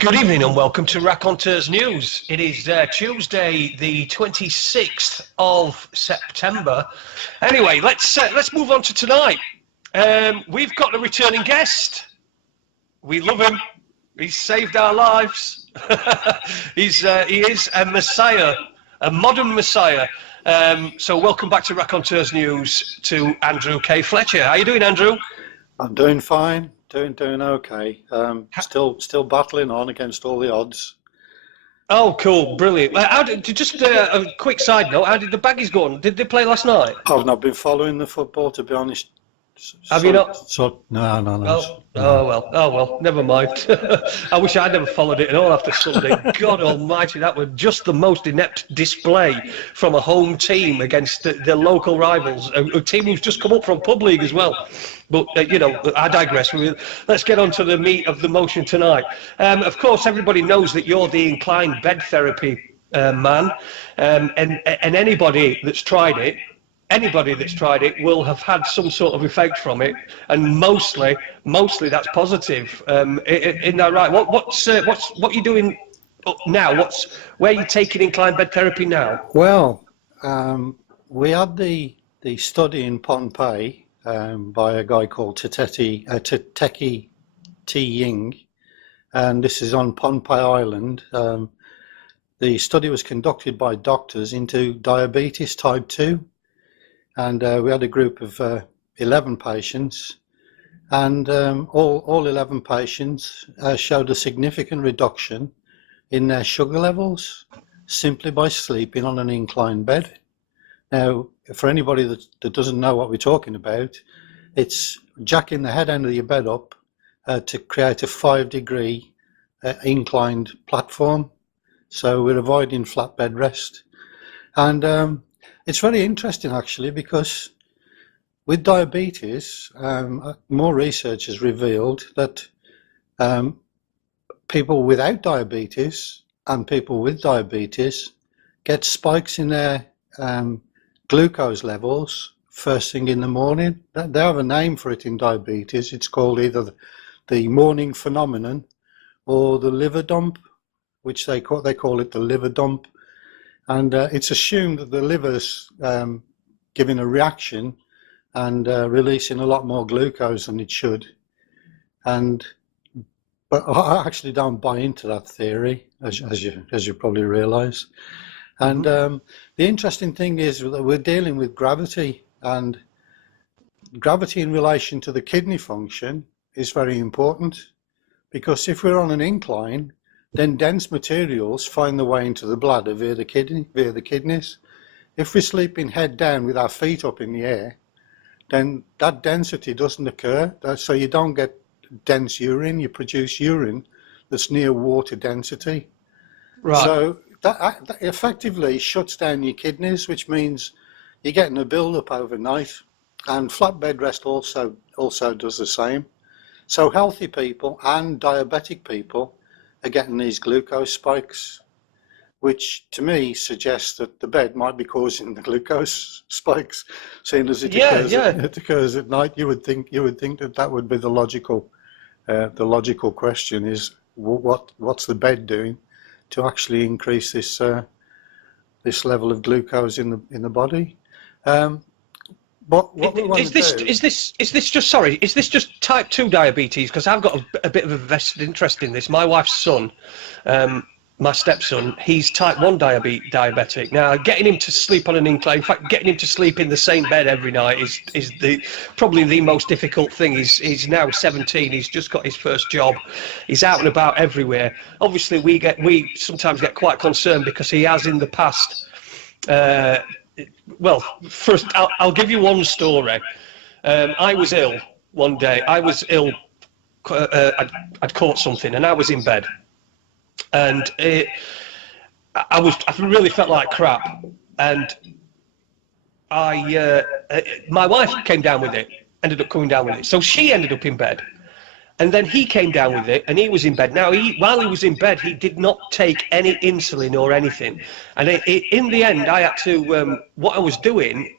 Good evening and welcome to Raconteurs News. It is Tuesday, the 26th of September. Anyway, let's move on to tonight. We've got a returning guest. We love him. He's saved our lives. He is a messiah, a modern messiah. So welcome back to Raconteurs News to Andrew K Fletcher. How are you doing, Andrew? I'm doing fine. Doing okay. Still battling on against all the odds. Oh, cool, brilliant. Just a quick side note, how did the Baggies go on? Did they play last night? I've not been following the football, to be honest. Have you not? No. Oh well, never mind. I wish I'd never followed it at all after Sunday. God almighty, that was just the most inept display from a home team against the local rivals, a team who's just come up from Pub League as well. But, I digress. Let's get on to the meat of the motion tonight. Of course, everybody knows that you're the inclined bed therapy man, and anybody that's tried it will have had some sort of effect from it, and mostly that's positive. Isn't that right? What are you doing now? Where are you taking inclined bed therapy now? Well, we had the study in Pohnpei by a guy called Teki T Ying, and this is on Pohnpei Island. The study was conducted by doctors into diabetes type 2. And we had a group of 11 patients, and all 11 patients showed a significant reduction in their sugar levels simply by sleeping on an inclined bed. Now, for anybody that doesn't know what we're talking about, it's jacking the head end of your bed up to create a 5-degree inclined platform. So we're avoiding flat bed rest. And it's very interesting, actually, because with diabetes, more research has revealed that people without diabetes and people with diabetes get spikes in their glucose levels first thing in the morning. They have a name for it in diabetes. It's called either the morning phenomenon or the liver dump, which they call it the liver dump. And it's assumed that the liver's giving a reaction and releasing a lot more glucose than it should. But I actually don't buy into that theory, as you probably realise. And the interesting thing is that we're dealing with gravity, and gravity in relation to the kidney function is very important, because if we're on an incline, then dense materials find their way into the bladder via the kidneys. If we're sleeping head down with our feet up in the air, then that density doesn't occur. So you don't get dense urine, you produce urine that's near water density. Right. So that effectively shuts down your kidneys, which means you're getting a build-up overnight. And flat bed rest also does the same. So healthy people and diabetic people are getting these glucose spikes, which to me suggests that the bed might be causing the glucose spikes, seeing as it occurs at night. You would think that would be the logical question is what's the bed doing to actually increase this level of glucose in the body. Is this just type 2 diabetes? Because I've got a bit of a vested interest in this. My wife's son, my stepson, he's type 1 diabetic. Now, getting him to sleep on an incline, in fact, getting him to sleep in the same bed every night is probably the most difficult thing. He's now 17. He's just got his first job. He's out and about everywhere. Obviously, we sometimes get quite concerned because he has in the past. Well, first, I'll give you one story. I was ill one day. I was ill. I'd caught something, and I was in bed, and I really felt like crap. And my wife came down with it. Ended up coming down with it. So she ended up in bed. And then he came down with it, and he was in bed. Now, while he was in bed, he did not take any insulin or anything. And in the end, I had to. What I was doing,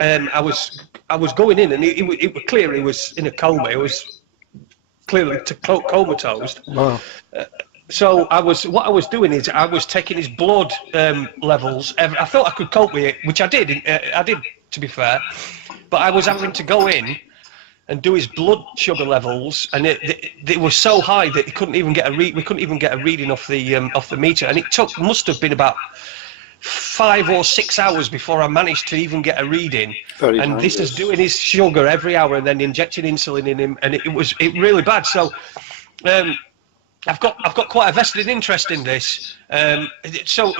I was going in, and it was clear he was in a coma. It was clearly comatose. Wow. So what I was doing is I was taking his blood levels. I thought I could cope with it, which I did. I did, to be fair. But I was having to go in and do his blood sugar levels, and it was so high that we couldn't even get a reading off the meter, and it must have been about 5 or 6 hours before I managed to even get a reading. Very and dangerous. This is doing his sugar every hour and then injecting insulin in him, and it was really bad. So I've got quite a vested interest in this. So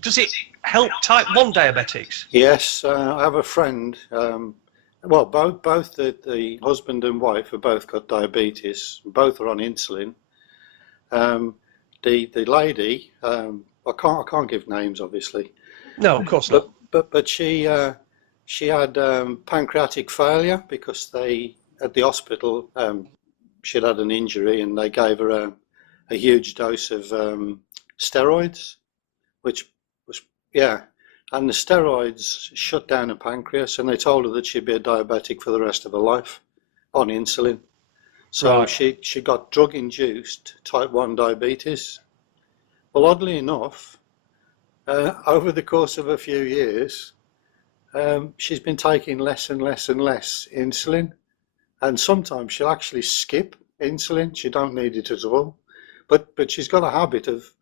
does it help type 1 diabetics? Yes, I have a friend. Well, both the husband and wife have both got diabetes. Both are on insulin. The lady, I can't give names, obviously. No, of course not. But she had pancreatic failure because they at the hospital she'd had an injury and they gave her a huge dose of steroids, which was and the steroids shut down her pancreas, and they told her that she'd be a diabetic for the rest of her life on insulin. So Right. she got drug-induced type 1 diabetes. Well, oddly enough, over the course of a few years, she's been taking less and less and less insulin, and sometimes she'll actually skip insulin. She don't need it at all, but she's got a habit of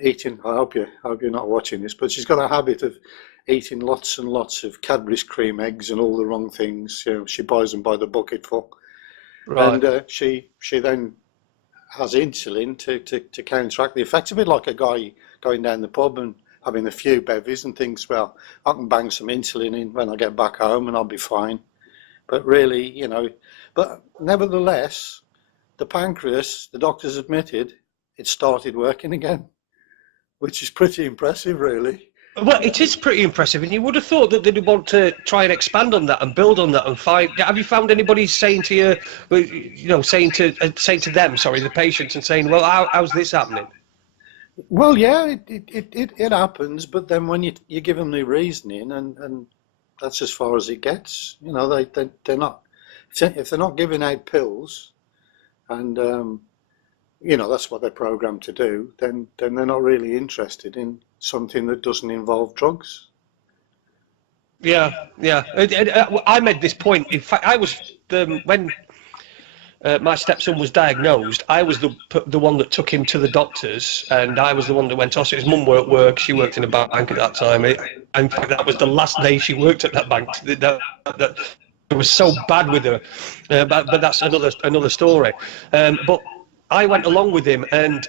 eating. I hope you're not watching this, but she's got a habit of eating lots and lots of Cadbury's cream eggs and all the wrong things. You know, she buys them by the bucketful, Right. and she then has insulin to counteract the effects. A bit like a guy going down the pub and having a few bevies and thinks, well, I can bang some insulin in when I get back home and I'll be fine. But really, you know, but nevertheless, the pancreas, the doctors admitted, it started working again, which is pretty impressive, really. Well, it is pretty impressive, and you would have thought that they'd want to try and expand on that and build on that and find. Have you found anybody saying to you, saying to them, sorry, the patients, and saying, well, how's this happening? Well, yeah, it happens, but then when you give them the reasoning, and that's as far as it gets. You know, they're not, if they're not giving out pills, and you know, that's what they're programmed to do, then they're not really interested in something that doesn't involve drugs. Yeah. I made this point. In fact, I was when my stepson was diagnosed, I was the one that took him to the doctors, and I was the one that went off. So his mum were at work. She worked in a bank at that time. In fact, that was the last day she worked at that bank. That it was so bad with her. But that's another story. But I went along with him, and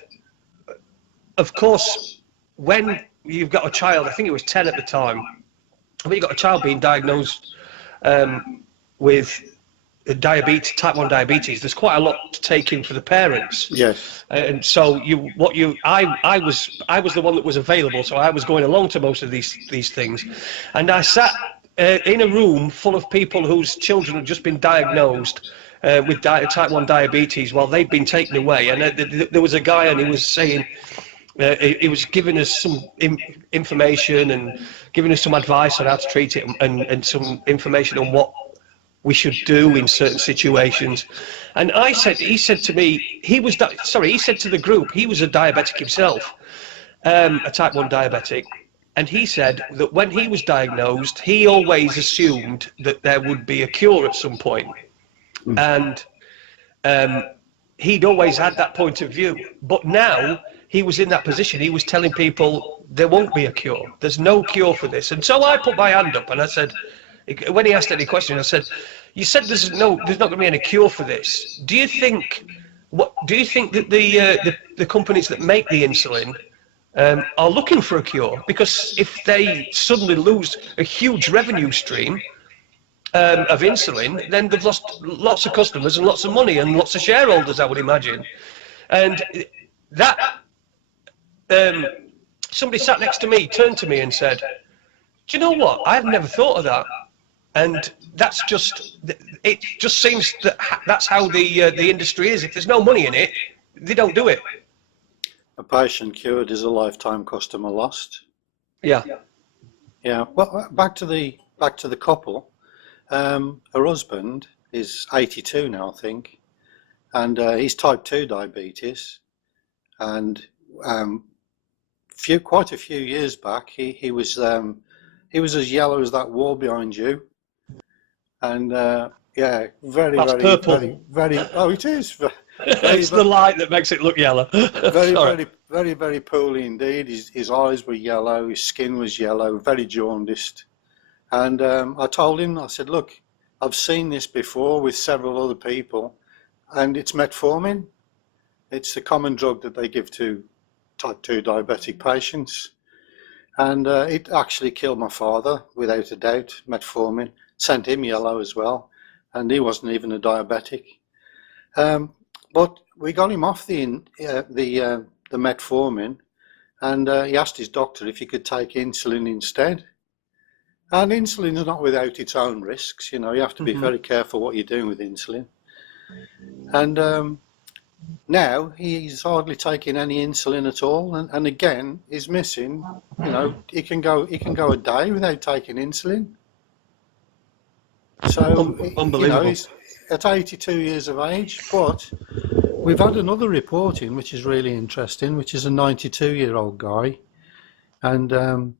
of course, when you've got a child, I think it was 10 at the time, when you've got a child being diagnosed with diabetes, type 1 diabetes, there's quite a lot to take in for the parents. Yes. And so I was the one that was available, so I was going along to most of these things, and I sat in a room full of people whose children had just been diagnosed with type 1 diabetes while they'd been taken away, and there was a guy, and he was saying, he was giving us some information and giving us some advice on how to treat it, and some information on what we should do in certain situations. And he said to me, he said to the group, he was a diabetic himself, a type 1 diabetic. And he said that when he was diagnosed, he always assumed that there would be a cure at some point. And he'd always had that point of view. But now he was in that position. He was telling people there won't be a cure. There's no cure for this. And so I put my hand up and I said, when he asked any question, I said, you said there's not going to be any cure for this. Do you think that the companies that make the insulin are looking for a cure? Because if they suddenly lose a huge revenue stream of insulin, then they've lost lots of customers and lots of money and lots of shareholders, I would imagine. And that somebody sat next to me, turned to me and said, do you know what? I've never thought of that. And it just seems that that's how the industry is. If there's no money in it, they don't do it. A patient cured is a lifetime customer lost. Yeah. Yeah. Well, back to the couple. Her husband is 82 now, I think, and he's type 2 diabetes. and quite a few years back, he was as yellow as that wall behind you, and yeah, very, That's very, purple. very, very. Oh, it is. It's the light that makes it look yellow. Very, Sorry. very, very, very poorly indeed. His eyes were yellow, his skin was yellow, very jaundiced. And I told him, I said, look, I've seen this before with several other people, and it's metformin. It's the common drug that they give to type 2 diabetic patients. And it actually killed my father, without a doubt, metformin. Sent him yellow as well, and he wasn't even a diabetic. But we got him off the metformin, and he asked his doctor if he could take insulin instead. And insulin is not without its own risks. You know, you have to be very careful what you're doing with insulin. And now he's hardly taking any insulin at all, and again he's missing. You know, he can go a day without taking insulin. So Unbelievable. You know, he's at 82 years of age. But we've had another report in, which is really interesting, which is a 92-year-old guy, and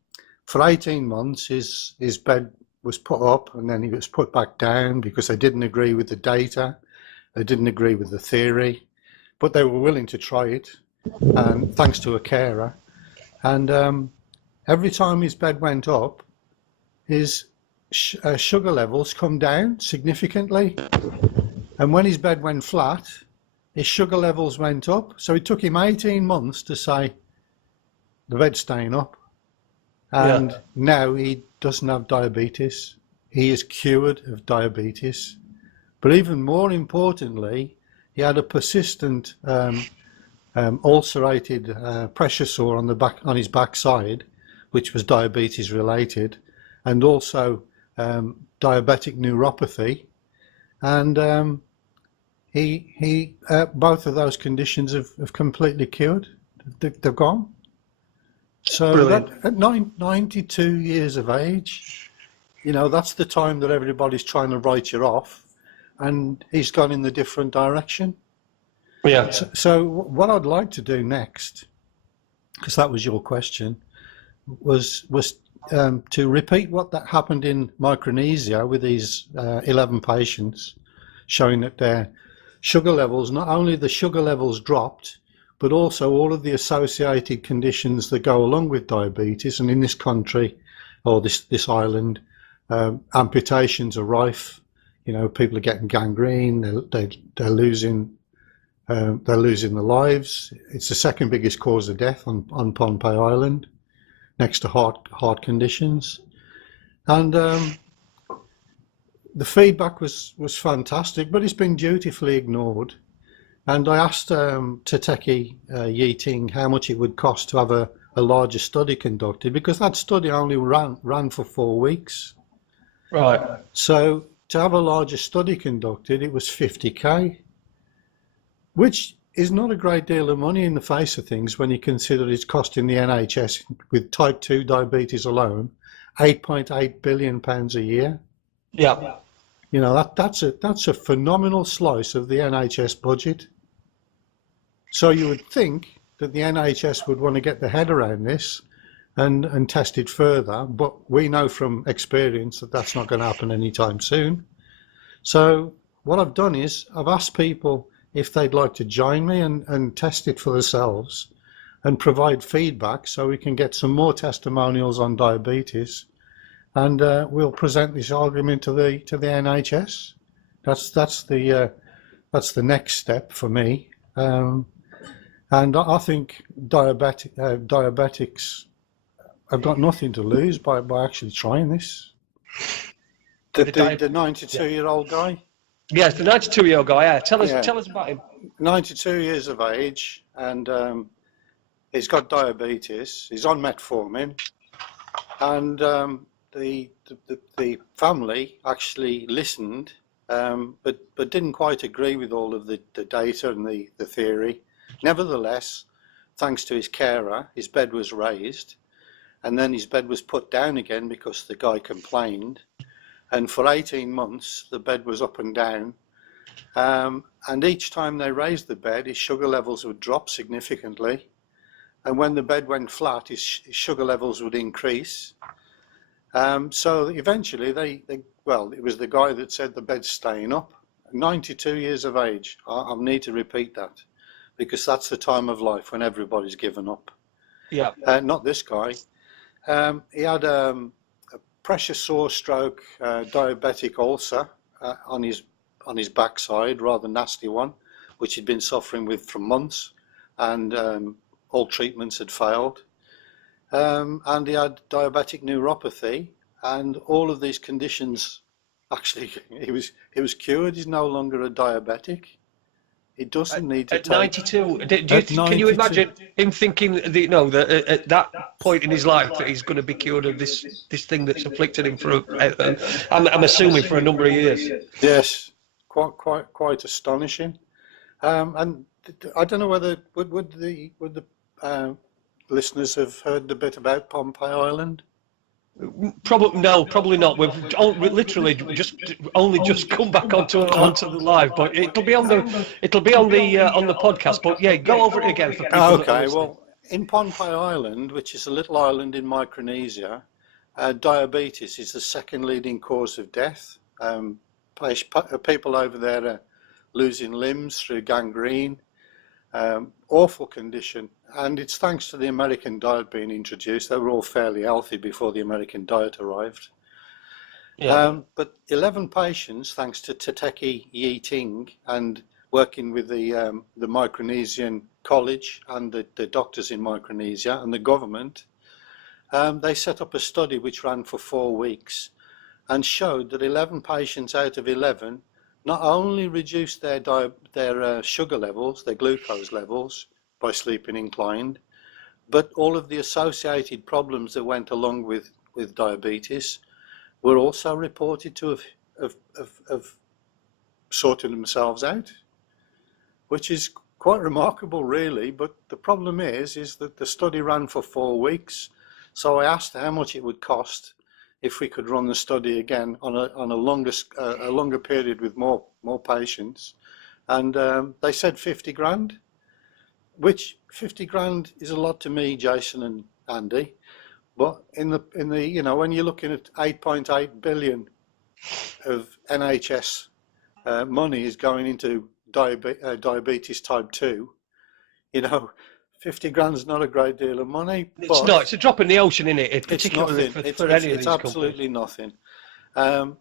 for 18 months his bed was put up and then he was put back down because they didn't agree with the data, they didn't agree with the theory, but they were willing to try it, thanks to a carer. And every time his bed went up, his sugar levels come down significantly, and when his bed went flat, his sugar levels went up. So it took him 18 months to say the bed's staying up, and now he doesn't have diabetes. He is cured of diabetes. But even more importantly, he had a persistent ulcerated pressure sore on his backside, which was diabetes related, and also diabetic neuropathy, and he both of those conditions have completely cured. They've gone. So that, at 92 years of age, you know, that's the time that everybody's trying to write you off, and he's gone in the different direction. Yeah. So what I'd like to do next, because that was your question, was to repeat what that happened in Micronesia with these 11 patients, showing that their sugar levels, not only the sugar levels dropped, but also all of the associated conditions that go along with diabetes. And in this country, or this island, amputations are rife. You know, people are getting gangrene. They're losing their lives. It's the second biggest cause of death on Pohnpei Island, next to heart conditions. And the feedback was fantastic, but it's been dutifully ignored. And I asked Tateki Yeting how much it would cost to have a larger study conducted, because that study only ran for 4 weeks. Right. So to have a larger study conducted, it was 50k, which is not a great deal of money in the face of things when you consider it's costing the NHS, with type 2 diabetes alone, £8.8 billion a year. Yeah. You know, that's a phenomenal slice of the NHS budget. So you would think that the NHS would want to get their head around this and test it further, but we know from experience that that's not going to happen anytime soon. So what I've done is I've asked people if they'd like to join me and test it for themselves and provide feedback, so we can get some more testimonials on diabetes, and we'll present this argument to the NHS. That's the next step for me. And I think diabetics have got nothing to lose by actually trying this. The 92-year-old guy? Yes, the 92-year-old guy. Yeah. Tell us about him. 92 years of age, and he's got diabetes. He's on metformin, and the family actually listened, but didn't quite agree with all of the data and the theory. Nevertheless, thanks to his carer, his bed was raised, and then his bed was put down again because the guy complained. And for 18 months, the bed was up and down, And each time they raised the bed, his sugar levels would drop significantly. And when the bed went flat, his sugar levels would increase. So eventually well, it was the guy that said the bed's staying up. 92 years of age. I need to repeat that, because that's the time of life when everybody's given up. Yeah. Not this guy. He had a pressure sore stroke, diabetic ulcer on his backside, rather nasty one, which he'd been suffering with for months, and all treatments had failed. And he had diabetic neuropathy, and all of these conditions. Actually, he was cured. He's no longer a diabetic. He doesn't need to at take... 92. Can you imagine him thinking that at that point in his life that he's going to be cured of this thing that's afflicted him for I'm assuming for a number of years. Yes, quite astonishing. And I don't know whether would the listeners have heard a bit about Pompey Island. Probably not. We've literally only just come back onto the live, but it'll be on the podcast. But yeah, go over it again for people. Okay, well, in Pompey Island, which is a little island in Micronesia, diabetes is the second leading cause of death. People over there are losing limbs through gangrene. Awful condition, and it's thanks to the American diet being introduced. They were all fairly healthy before the American diet arrived. Yeah. But 11 patients, thanks to Tateki Yeting and working with the Micronesian College and the doctors in Micronesia and the government, they set up a study which ran for 4 weeks and showed that 11 patients out of 11 not only reduced their sugar levels, their glucose levels, by sleeping inclined, but all of the associated problems that went along with diabetes were also reported to have sorted themselves out, which is quite remarkable, really. But the problem is that the study ran for 4 weeks, so I asked how much it would cost if we could run the study again on a longer period with more patients, and they said 50 grand, which 50 grand is a lot to me, Jason and Andy. But in the when you're looking at 8.8 billion of NHS money is going into diabetes type 2, 50 grand's not a great deal of money. It's not. It's a drop in the ocean, isn't it? Particularly for any of these it's absolutely companies. Nothing.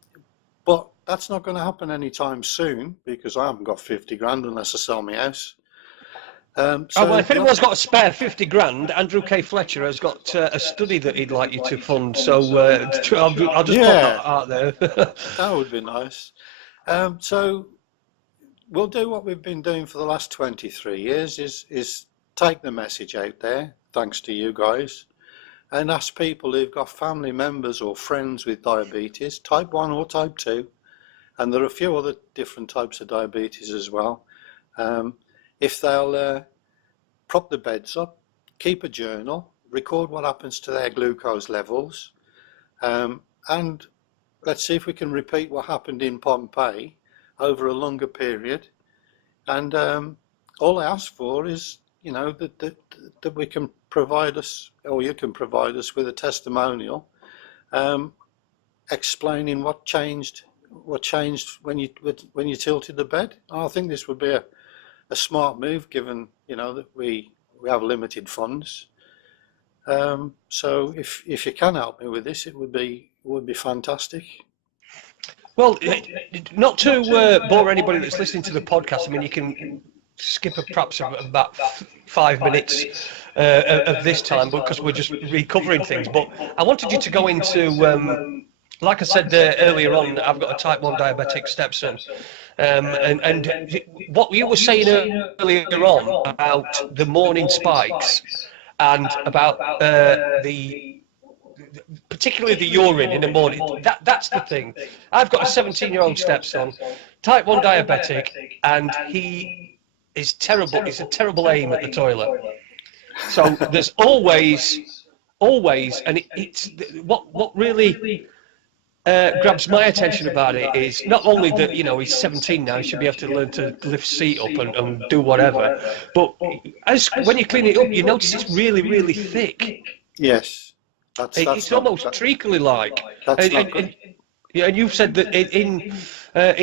But that's not going to happen anytime soon, because I haven't got 50 grand unless I sell my house. Well, if anyone's got a spare 50 grand, Andrew K Fletcher has got a study that he'd like you to fund. So I'll just put that out there. That would be nice. So we'll do what we've been doing for the last 23 years is take the message out there, thanks to you guys, and ask people who've got family members or friends with diabetes, type 1 or type 2, and there are a few other different types of diabetes as well, if they'll prop the beds up, keep a journal, record what happens to their glucose levels, and let's see if we can repeat what happened in Pompeii over a longer period. And all I ask for is that we can provide us, or you can provide us with a testimonial explaining what changed when you tilted the bed. I think this would be a smart move, given that we have limited funds. So if you can help me with this, it would be fantastic. Well, not to bore anybody that's listening to the podcast, I mean, you can skip perhaps about 5 minutes of this time, because we're just recovering things. But I wanted you to go into, like I said earlier on, I've got a type 1 diabetic stepson. And what you were saying earlier on about the morning spikes and about particularly the urine in the morning, that's the thing. I've got a 17-year-old stepson, type 1 diabetic, and he is terrible. It's a terrible aim at the toilet. So there's always, and it's what really grabs my attention about it is not only that, you know, he's 17 now, he should be able to learn to lift seat up and do whatever, but as when you clean it up, you notice it's really, really thick. Yes, It's almost treacly-like. That's not good. Yeah, and you've said that in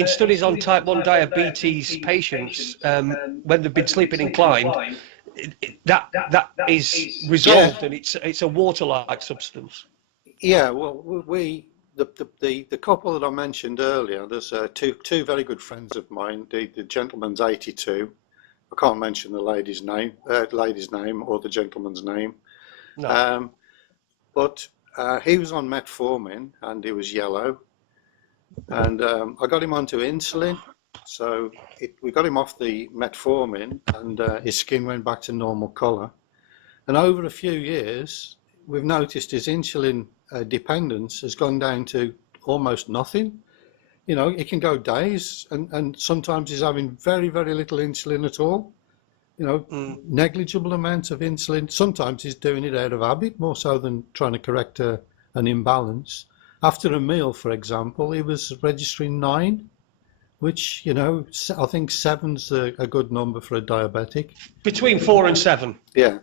studies on type 1 diabetes patients, when they've been sleeping inclined, that is resolved, and it's a water-like substance. Yeah, well, the couple that I mentioned earlier, there's two very good friends of mine. The gentleman's 82. I can't mention the lady's name or the gentleman's name. No. But he was on metformin and he was yellow, and I got him onto insulin. So we got him off the metformin, and his skin went back to normal colour. And over a few years, we've noticed his insulin dependence has gone down to almost nothing. You know, it can go days, and sometimes he's having very, very little insulin at all. You know, negligible amounts of insulin. Sometimes he's doing it out of habit, more so than trying to correct an imbalance. After a meal, for example, he was registering 9, which, you know, I think 7's a good number for a diabetic. Between 4 and 7. Yeah.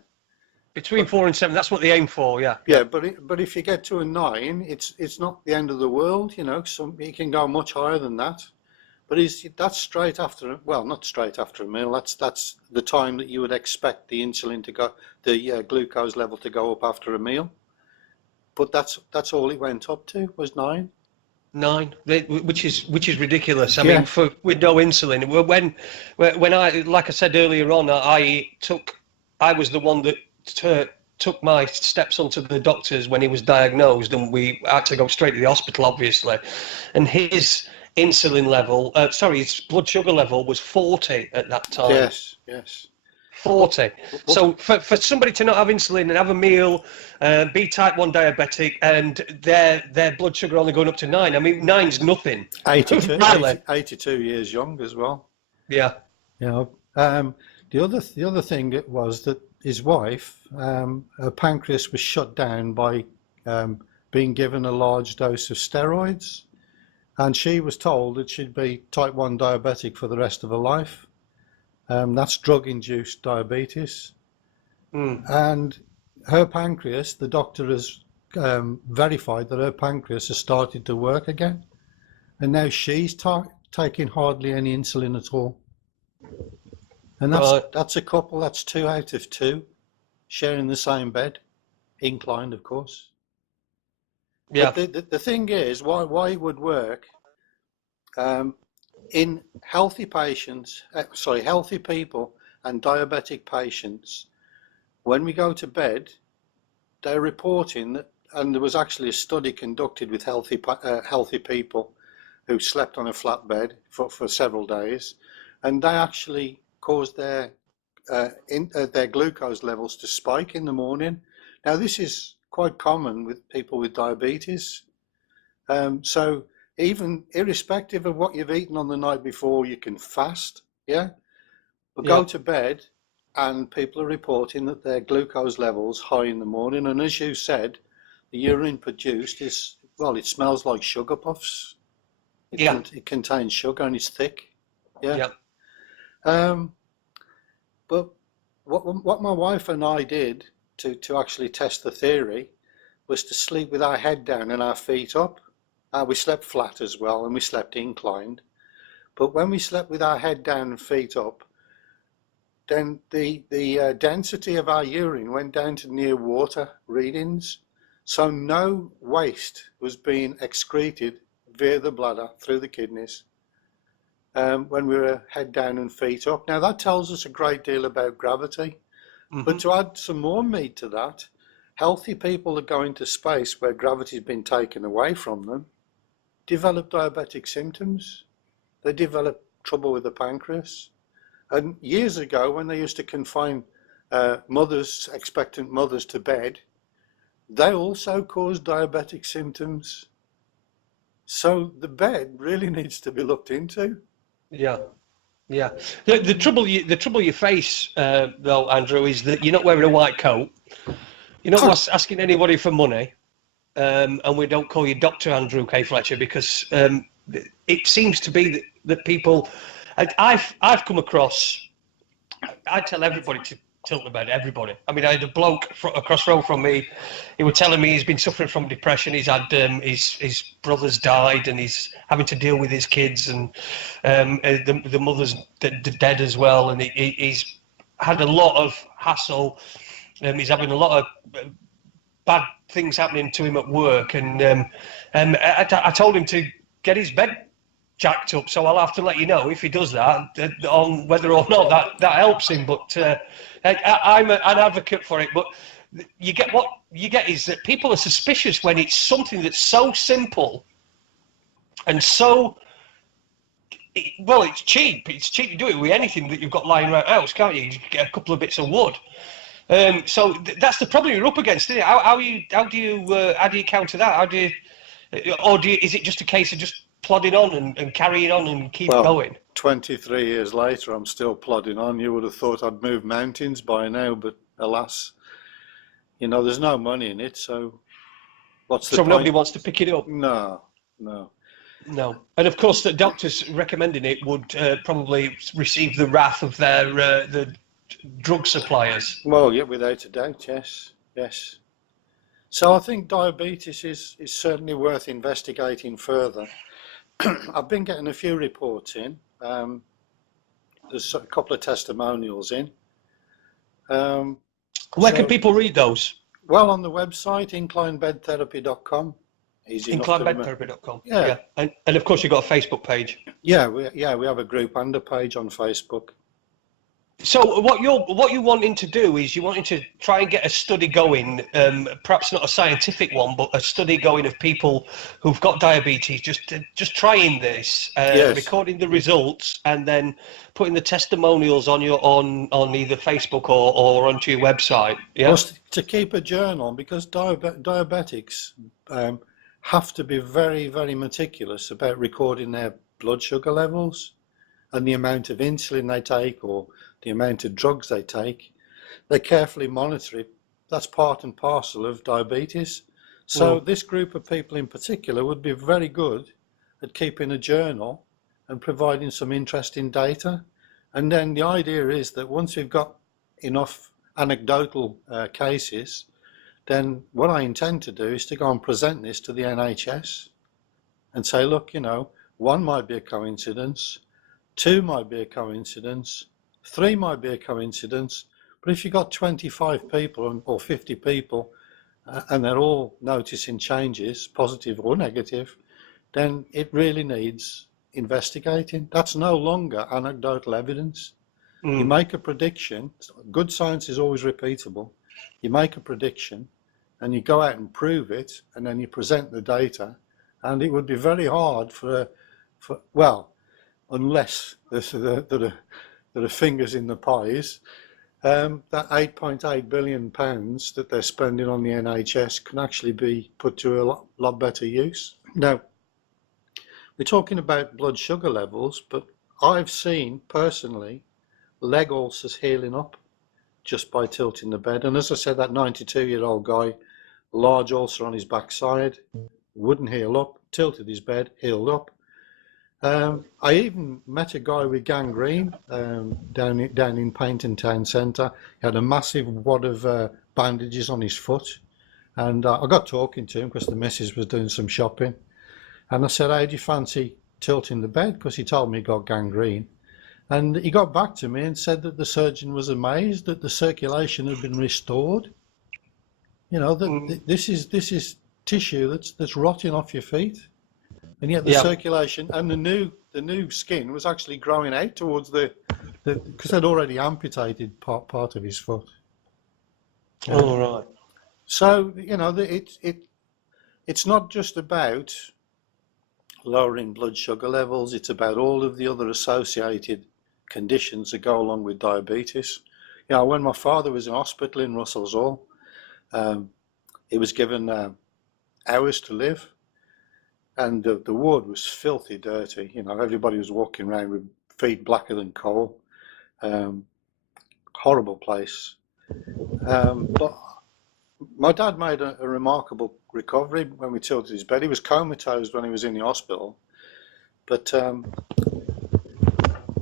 Between 4 and 7, that's what they aim for, yeah. Yeah, but if you get to a 9, it's not the end of the world, you know. It can go much higher than that. But that's straight after, well, not straight after a meal. That's the time that you would expect the insulin to go, the glucose level to go up after a meal. But that's all it went up to, was 9. 9, which is ridiculous. I mean, with no insulin. When I, like I said earlier on, I was the one that took my stepson to the doctors when he was diagnosed, and we had to go straight to the hospital, obviously. And his insulin level, his blood sugar level was 40 at that time. Yes. 40. So for somebody to not have insulin and have a meal, be type 1 diabetic, and their blood sugar only going up to 9. I mean, 9's nothing. 82, really. 82 years young as well. Yeah. You know, the other thing was that his wife, her pancreas was shut down by being given a large dose of steroids, and she was told that she'd be type 1 diabetic for the rest of her life. That's drug-induced diabetes. And her pancreas, the doctor has verified that her pancreas has started to work again, and now she's taking hardly any insulin at all. And that's a couple, that's 2 out of 2 sharing the same bed, inclined, of course. Yeah. But the thing is, why it would work in healthy patients, healthy people and diabetic patients, when we go to bed, they're reporting that, and there was actually a study conducted with healthy people who slept on a flat bed for several days, and they actually caused their glucose levels to spike in the morning. Now, this is quite common with people with diabetes. So even irrespective of what you've eaten on the night before, you can fast, yeah? But go to bed and people are reporting that their glucose levels high in the morning. And as you said, the urine produced is, well, it smells like sugar puffs. It contains sugar and it's thick. Yeah. But what my wife and I did to actually test the theory was to sleep with our head down and our feet up. We slept flat as well, and we slept inclined. But when we slept with our head down and feet up, then the density of our urine went down to near water readings. So no waste was being excreted via the bladder through the kidneys when we were head down and feet up. Now that tells us a great deal about gravity. But to add some more meat to that, healthy people that go into space where gravity's been taken away from them develop diabetic symptoms. They develop trouble with the pancreas. And years ago, when they used to confine expectant mothers to bed, they also caused diabetic symptoms. So the bed really needs to be looked into. Yeah. The trouble you face, though, Andrew, is that you're not wearing a white coat. You're not asking anybody for money. and we don't call you Dr. Andrew K Fletcher, because it seems to be that people, I've come across, I tell everybody to tilt the bed, everybody. I mean, I had a bloke across road from me. He was telling me he's been suffering from depression. He's had his brothers died, and he's having to deal with his kids, and the mother's dead as well. And he's had a lot of hassle. He's having a lot of bad things happening to him at work, and I told him to get his bed jacked up, so I'll have to let you know if he does that on whether or not that helps him. But I'm an advocate for it. But what you get is that people are suspicious when it's something that's so simple and so it's cheap. It's cheap to do it with anything that you've got lying around the house, can't you? You get a couple of bits of wood. So that's the problem you're up against, isn't it? How do you counter that? Is it just a case of just plodding on and carrying on and keep going? 23 years later, I'm still plodding on. You would have thought I'd moved mountains by now, but alas, there's no money in it. So what's the point? Nobody wants to pick it up. No. And of course, the doctors recommending it would probably receive the wrath of their the drug suppliers. Well, yeah, without a doubt, yes. So I think diabetes is certainly worth investigating further. I've been getting a few reports in. There's a couple of testimonials in. Where can people read those? Well, on the website, inclinebedtherapy.com. Inclinebedtherapy.com. Yeah. And of course, you've got a Facebook page. Yeah, we have a group and a page on Facebook. So what you're wanting to do is you're wanting to try and get a study going, perhaps not a scientific one, but a study going of people who've got diabetes, just trying this, yes. Recording the results, and then putting the testimonials on either Facebook or onto your website. Yeah. Well, to keep a journal, because diabetics have to be very, very meticulous about recording their blood sugar levels and the amount of insulin they take or the amount of drugs they take. They carefully monitor it. That's part and parcel of diabetes. So this group of people in particular would be very good at keeping a journal and providing some interesting data. And then the idea is that once we've got enough anecdotal cases, then what I intend to do is to go and present this to the NHS and say, look, one might be a coincidence, two might be a coincidence, three might be a coincidence, but if you've got 25 people or 50 people and they're all noticing changes, positive or negative, then it really needs investigating. That's no longer anecdotal evidence. You make a prediction. Good science is always repeatable. You make a prediction and you go out and prove it, and then you present the data, and it would be very hard unless there are fingers in the pies, that £8.8 billion that they're spending on the NHS can actually be put to a lot better use. Now, we're talking about blood sugar levels, but I've seen personally leg ulcers healing up just by tilting the bed. And as I said, that 92-year-old guy, large ulcer on his backside, wouldn't heal up, tilted his bed, healed up. I even met a guy with gangrene down in Paynton Town Centre. He had a massive wad of bandages on his foot, and I got talking to him because the missus was doing some shopping, and I said, how do you fancy tilting the bed? Because he told me he got gangrene, and he got back to me and said that the surgeon was amazed that the circulation had been restored. This is tissue that's rotting off your feet. And yet the circulation and the new skin was actually growing out towards because they'd already amputated part of his foot. All right. So it's not just about lowering blood sugar levels. It's about all of the other associated conditions that go along with diabetes. When my father was in hospital in Russell's Hall, he was given hours to live. And the ward was filthy dirty. Everybody was walking around with feet blacker than coal. Horrible place. But My dad made a remarkable recovery when we tilted his bed. He was comatose when he was in the hospital, but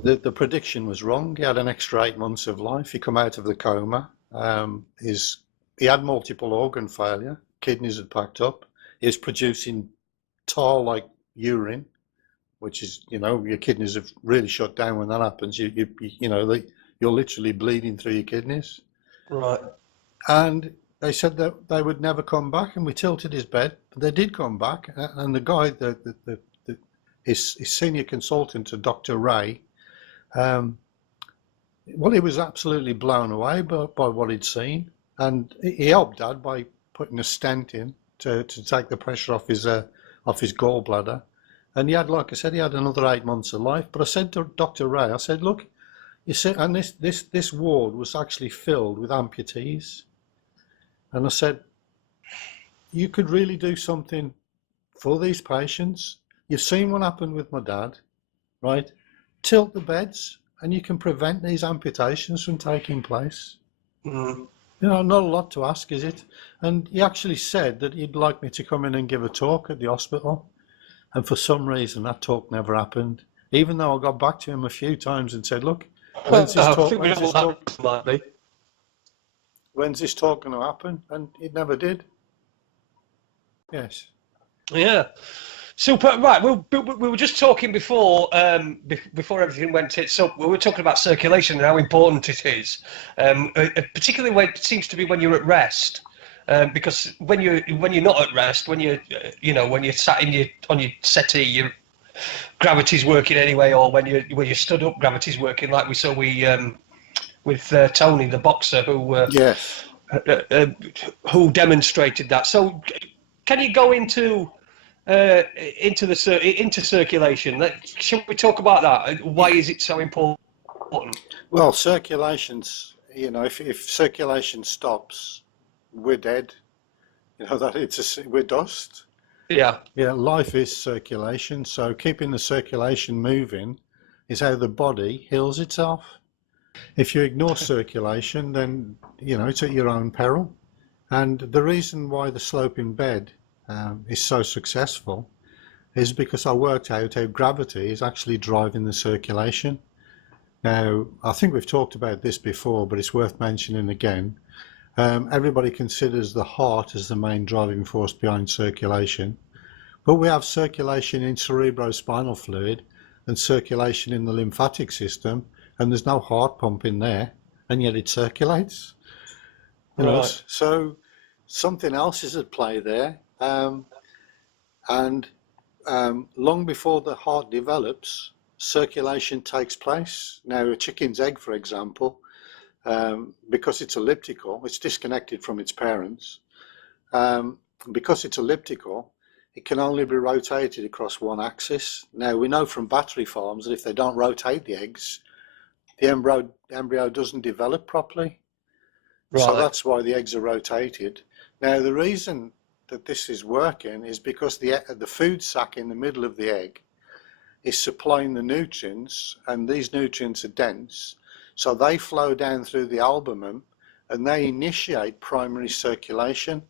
the prediction was wrong. He had an extra 8 months of life. He come out of the coma. He had multiple organ failure. Kidneys had packed up. He was producing tar like urine, which is, your kidneys have really shut down when that happens. You're literally bleeding through your kidneys. Right. And they said that they would never come back, and we tilted his bed. But they did come back, and the guy, his senior consultant, Dr. Ray, well, he was absolutely blown away by what he'd seen, and he helped Dad by putting a stent in to take the pressure off his gallbladder. And he had, like I said, he had another 8 months of life. But I said to Dr. Ray, I said, look, you see, and this ward was actually filled with amputees. And I said, you could really do something for these patients. You've seen what happened with my dad, right? Tilt the beds and you can prevent these amputations from taking place. Mm. Not a lot to ask, is it? And he actually said that he'd like me to come in and give a talk at the hospital. And for some reason, that talk never happened. Even though I got back to him a few times and said, look, when's this talk going to happen? And it never did. Yes. Yeah. Super. Right. We were just talking before everything went tits up. We were talking about circulation and how important it is, particularly when it seems to be when you're at rest. Because when you're not at rest, when you're sat on your settee, your gravity's working anyway, or when you stood up, gravity's working, like we saw with Tony, the boxer, who yes, who demonstrated that. So, can you go into circulation? Shall we talk about that? Why is it so important? Well, circulation's, if circulation stops, we're dead. We're dust. Yeah. Yeah, life is circulation. So keeping the circulation moving is how the body heals itself. If you ignore circulation, then, it's at your own peril. And the reason why the sloping bed is so successful is because I worked out how gravity is actually driving the circulation. Now, I think we've talked about this before, but it's worth mentioning again. Everybody considers the heart as the main driving force behind circulation, but we have circulation in cerebrospinal fluid and circulation in the lymphatic system, and there's no heart pump in there, and yet it circulates. Right. So something else is at play there. And long before the heart develops, circulation takes place. Now, a chicken's egg, for example, because it's elliptical, it's disconnected from its parents. Because it's elliptical, it can only be rotated across one axis. Now, we know from battery farms that if they don't rotate the eggs, the embryo doesn't develop properly. Right. So that's why the eggs are rotated. Now, the reason that this is working is because the food sac in the middle of the egg is supplying the nutrients, and these nutrients are dense, so they flow down through the albumen and they initiate primary circulation.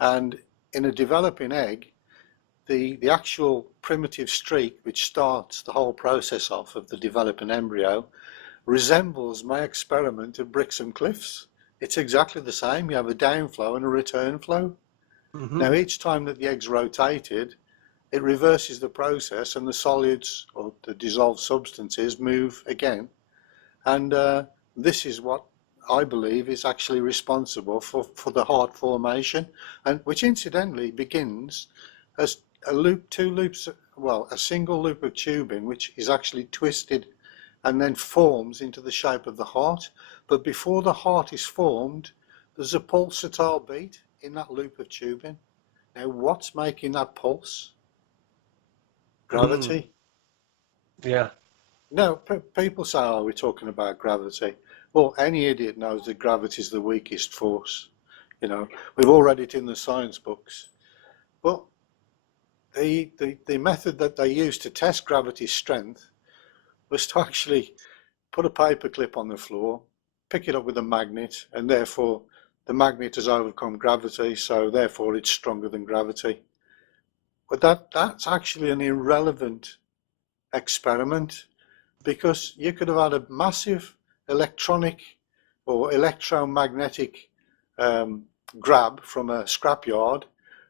And in a developing egg, the actual primitive streak which starts the whole process off of the developing embryo resembles my experiment of bricks and cliffs. It's exactly the same. You have a downflow and a return flow. Mm-hmm. Now, each time that the egg's rotated, it reverses the process and the solids or the dissolved substances move again. And this is what I believe is actually responsible for the heart formation, and which incidentally begins as a single loop of tubing which is actually twisted and then forms into the shape of the heart. But before the heart is formed, there's a pulsatile beat in that loop of tubing. Now, what's making that pulse? Gravity. Yeah. No, people say, oh, we're talking about gravity. Well, any idiot knows that gravity is the weakest force. We've all read it in the science books. But the method that they used to test gravity's strength was to actually put a paper clip on the floor, pick it up with a magnet, and therefore the magnet has overcome gravity, so therefore it's stronger than gravity. But that's actually an irrelevant experiment, because you could have had a massive electronic or electromagnetic grab from a scrapyard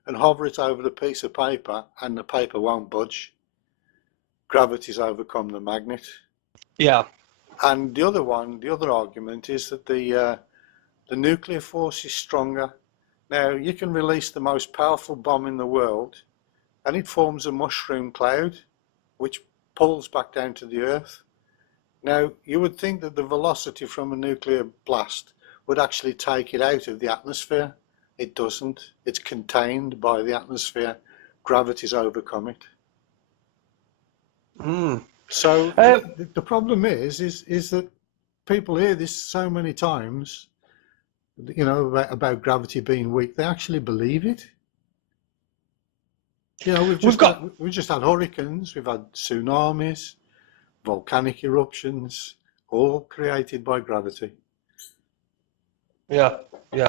and hover it over the piece of paper, and the paper won't budge. Gravity's overcome the magnet. Yeah. And the other argument is that the nuclear force is stronger. Now, you can release the most powerful bomb in the world, and it forms a mushroom cloud, which pulls back down to the Earth. Now, you would think that the velocity from a nuclear blast would actually take it out of the atmosphere. It doesn't. It's contained by the atmosphere. Gravity's overcome it. So the problem is that people hear this so many times, you know, about gravity being weak. They actually believe it. You know, we've just had hurricanes, we've had tsunamis, volcanic eruptions, all created by gravity. Yeah, yeah.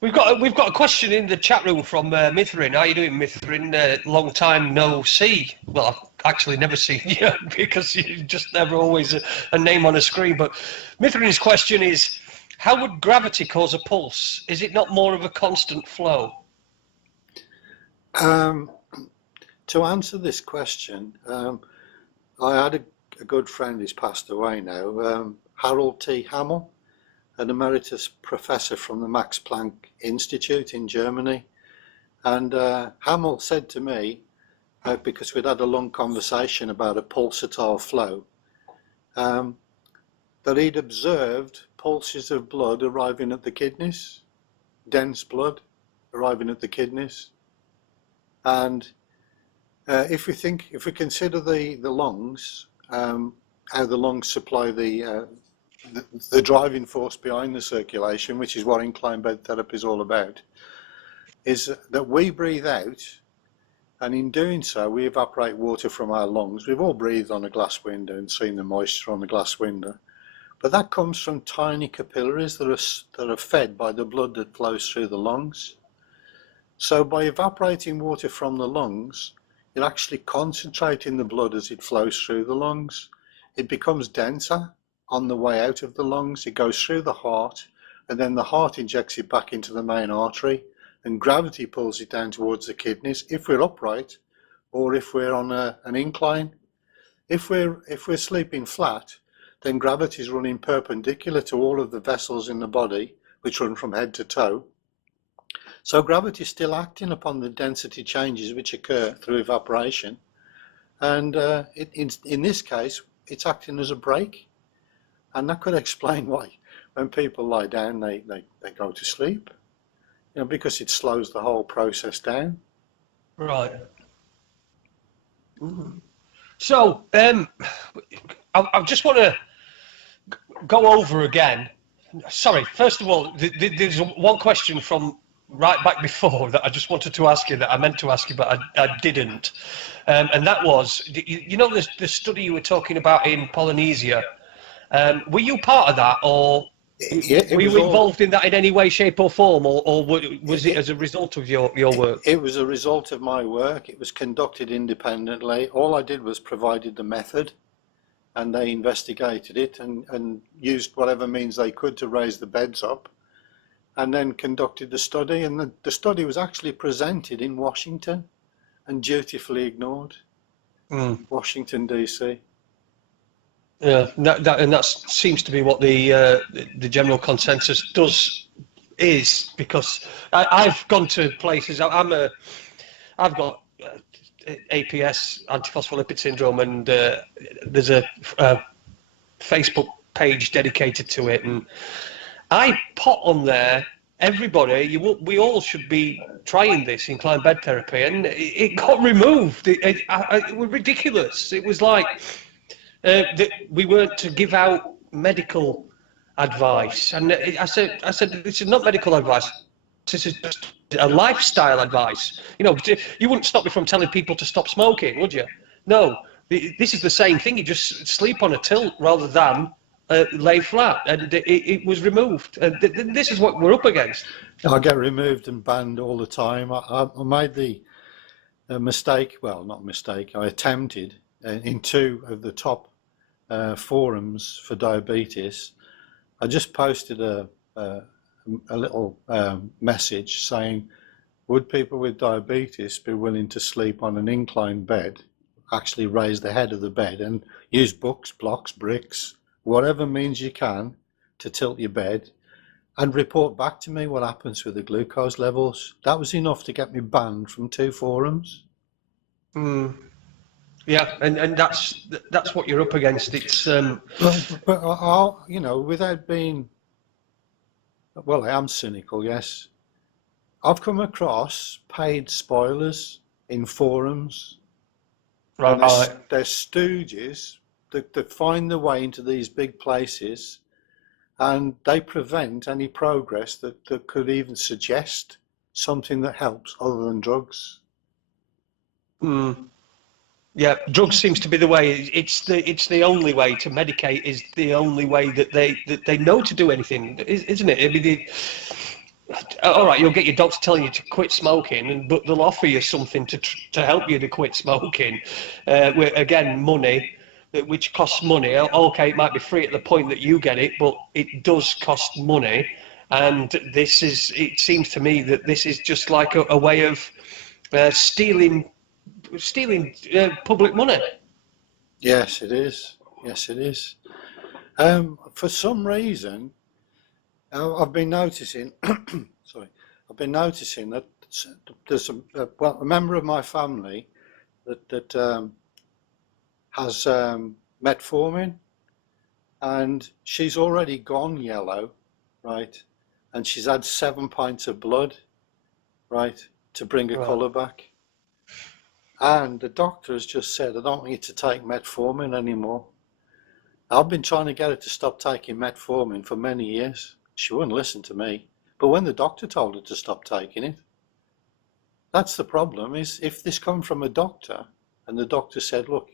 We've got a question in the chat room from Mithrin. How are you doing, Mithrin? Long time no see. Well, I've actually never seen you because you just never always a name on a screen. But Mithrin's question is, how would gravity cause a pulse? Is it not more of a constant flow? To answer this question, I had a good friend who's passed away now, Harold T. Hamill, an emeritus professor from the Max Planck Institute in Germany. And Hamill said to me, because we'd had a long conversation about a pulsatile flow, that he'd observed pulses of blood arriving at the kidneys, dense blood arriving at the kidneys. And if we consider the lungs, how the lungs supply the driving force behind the circulation, which is what inclined bed therapy is all about, is that we breathe out, and in doing so we evaporate water from our lungs. We've all breathed on a glass window and seen the moisture on the glass window, but that comes from tiny capillaries that are fed by the blood that flows through the lungs. So by evaporating water from the lungs, you're actually concentrating the blood as it flows through the lungs. It becomes denser on the way out of the lungs. It goes through the heart, and then the heart injects it back into the main artery, and gravity pulls it down towards the kidneys if we're upright, or if we're on an incline. If we're sleeping flat, then gravity is running perpendicular to all of the vessels in the body, which run from head to toe. So gravity is still acting upon the density changes which occur through evaporation, and in this case it's acting as a brake. And that could explain why when people lie down they go to sleep, you know, because it slows the whole process down. Right. So I just want to go over again. Sorry, first of all, there's one question from right back before that I just wanted to ask you, that I meant to ask you but I didn't, and that was, you know, the study you were talking about in Polynesia, were you part of that, or were you involved in that in any way, shape or form, or was it as a result of your work? It was a result of my work. It was conducted independently. All I did was provided the method, and they investigated it and used whatever means they could to raise the beds up, and then conducted the study. And the study was actually presented in Washington and dutifully ignored. Washington, D.C. Yeah, that seems to be what the general consensus is, because I've gone to places. I've got APS, antiphosphlipid syndrome, and there's a Facebook page dedicated to it, and I put on there, everybody, we all should be trying this inclined bed therapy, and it got removed. It was ridiculous. It was like that we weren't to give out medical advice, and I said this is not medical advice. This is just a lifestyle advice. You know, you wouldn't stop me from telling people to stop smoking, would you? No, this is the same thing. You just sleep on a tilt rather than lay flat, and it was removed. And this is what we're up against. I get removed and banned all the time. I made the mistake, well, not mistake, I attempted in two of the top forums for diabetes. I just posted a little message saying, would people with diabetes be willing to sleep on an inclined bed, actually raise the head of the bed and use books, blocks, bricks, whatever means you can to tilt your bed, and report back to me what happens with the glucose levels. That was enough to get me banned from two forums. Yeah, and that's what you're up against. It's but I'll, you know, without being, well, I am cynical, yes. I've come across paid spoilers in forums. right. They're stooges that find their way into these big places, and they prevent any progress that could even suggest something that helps other than drugs. Yeah, drugs seems to be the way. It's the only way to medicate. Is the only way that they know to do anything, isn't it? I mean, all right, you'll get your doctor telling you to quit smoking, but they'll offer you something to help you to quit smoking. Again, money, which costs money. Okay, it might be free at the point that you get it, but it does cost money. And this is, it seems to me that this is just like a way of stealing public money. Yes, it is. Yes, it is. For some reason, I've been noticing. Sorry, I've been noticing that there's a member of my family that has metformin, and she's already gone yellow, right? And she's had 7 pints of blood, right, to bring her colour back. And the doctor has just said, I don't need to take metformin anymore. I've been trying to get her to stop taking metformin for many years. She wouldn't listen to me. But when the doctor told her to stop taking it, that's the problem, is if this come from a doctor and the doctor said, look,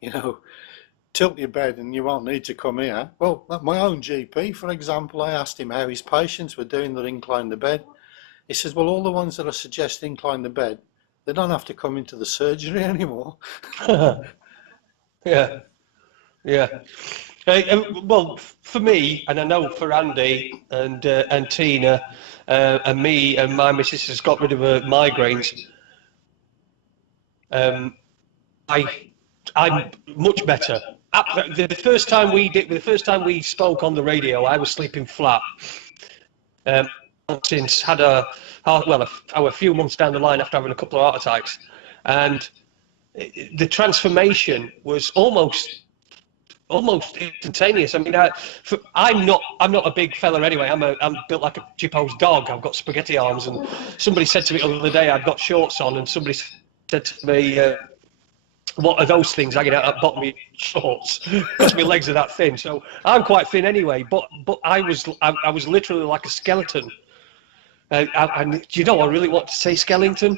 you know, tilt your bed and you won't need to come here. Well, my own GP, for example, I asked him how his patients were doing that incline the bed. He says, well, all the ones that are suggesting incline the bed, they don't have to come into the surgery anymore. Yeah. Well, for me, and I know for Andy and Tina and me and my missus has got rid of her migraines. I'm much better. The first time we spoke on the radio, I was sleeping flat. Since had a few months down the line after having a couple of heart attacks, and the transformation was almost instantaneous. I mean, I'm not a big fella anyway. I'm built like a Gippo's dog. I've got spaghetti arms, and somebody said to me the other day I'd got shorts on, and somebody said to me, what are those things hanging out at the bottom of your shorts? Because my legs are that thin. So I'm quite thin anyway. But I was literally like a skeleton. And you know, I really want to say skeleton.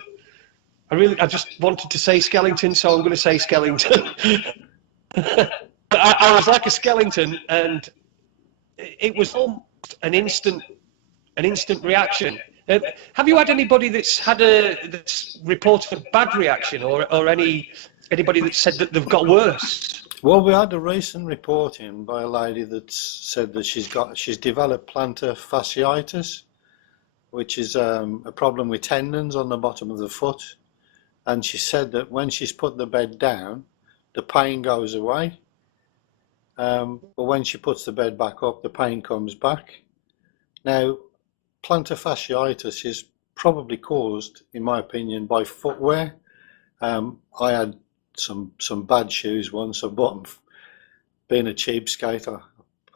I just wanted to say skeleton, so I'm going to say skeleton. I was like a skeleton, and it was almost an instant reaction. Have you had anybody that's reported a bad reaction, or anybody that said that they've got worse? Well, we had a recent reporting by a lady that said that she's developed plantar fasciitis, which is a problem with tendons on the bottom of the foot. And she said that when she's put the bed down, the pain goes away. But when she puts the bed back up, the pain comes back. Now, plantar fasciitis is probably caused, in my opinion, by footwear. I had some bad shoes once. I bought them, being a cheapskate. I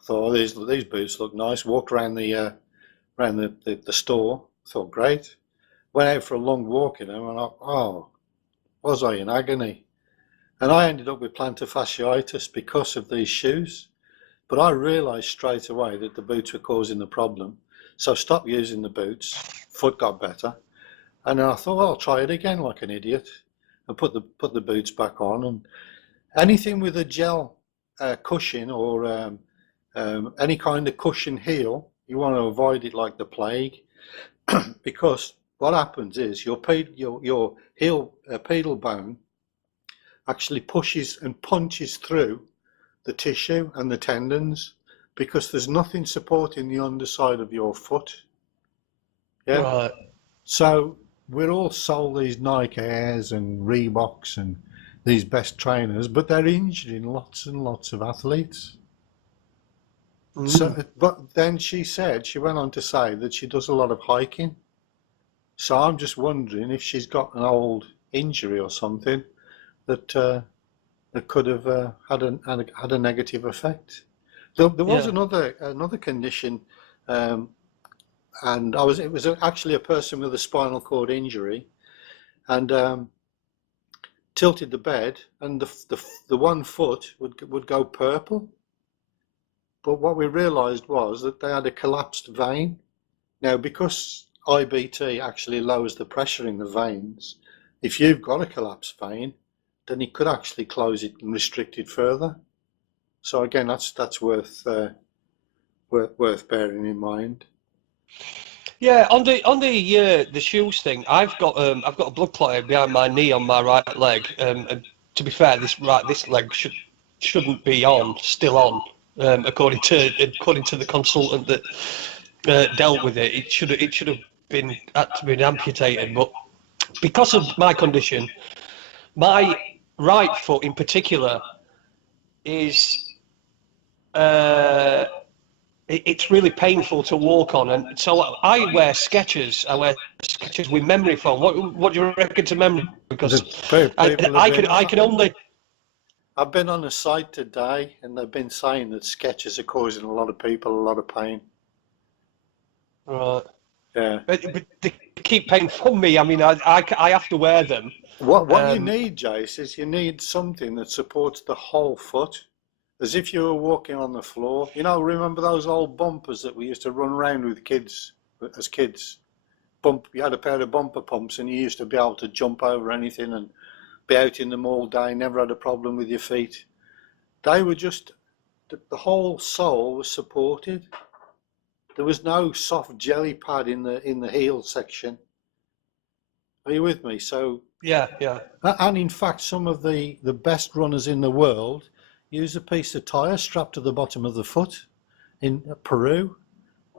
thought, oh, these boots look nice. Walked around the store. Thought, great. Went out for a long walk in them, and I thought, oh, was I in agony? And I ended up with plantar fasciitis because of these shoes. But I realised straight away that the boots were causing the problem. So I stopped using the boots. Foot got better. And then I thought, well, I'll try it again like an idiot. And put the boots back on. And anything with a gel cushion or Any kind of cushion heel, you want to avoid it like the plague, because what happens is your heel pedal bone actually pushes and punches through the tissue and the tendons, because there's nothing supporting the underside of your foot. Yeah. Right. So we're all sold these Nike Airs and Reeboks and these best trainers, but they're injuring lots and lots of athletes. So, but then she went on to say that she does a lot of hiking. So I'm just wondering if she's got an old injury or something that that could have had a negative effect. There was another condition, and it was actually a person with a spinal cord injury, and tilted the bed, and the one foot would go purple. But what we realised was that they had a collapsed vein. Now, because IBT actually lowers the pressure in the veins, if you've got a collapsed vein, then it could actually close it and restrict it further. So again, that's worth bearing in mind. Yeah, on the shoes thing, I've got a blood clot behind my knee on my right leg. And to be fair, this leg shouldn't be still on. According to the consultant that dealt with it, it should have been amputated. But because of my condition, my right foot in particular is it's really painful to walk on, and so I wear Skechers. I wear Skechers with memory foam. What do you reckon to memory? Because I can only. I've been on a site today, and they've been saying that Skechers are causing a lot of people a lot of pain. Right. Yeah. But they keep pain from me. I mean, I have to wear them. What you need, Jace, is you need something that supports the whole foot, as if you were walking on the floor. You know, remember those old bumpers that we used to run around with as kids? You had a pair of bumper pumps, and you used to be able to jump over anything and be out in them all day, never had a problem with your feet. They were just, the whole sole was supported. There was no soft jelly pad in the heel section. Are you with me? So yeah. And in fact, some of the best runners in the world use a piece of tire strapped to the bottom of the foot in Peru.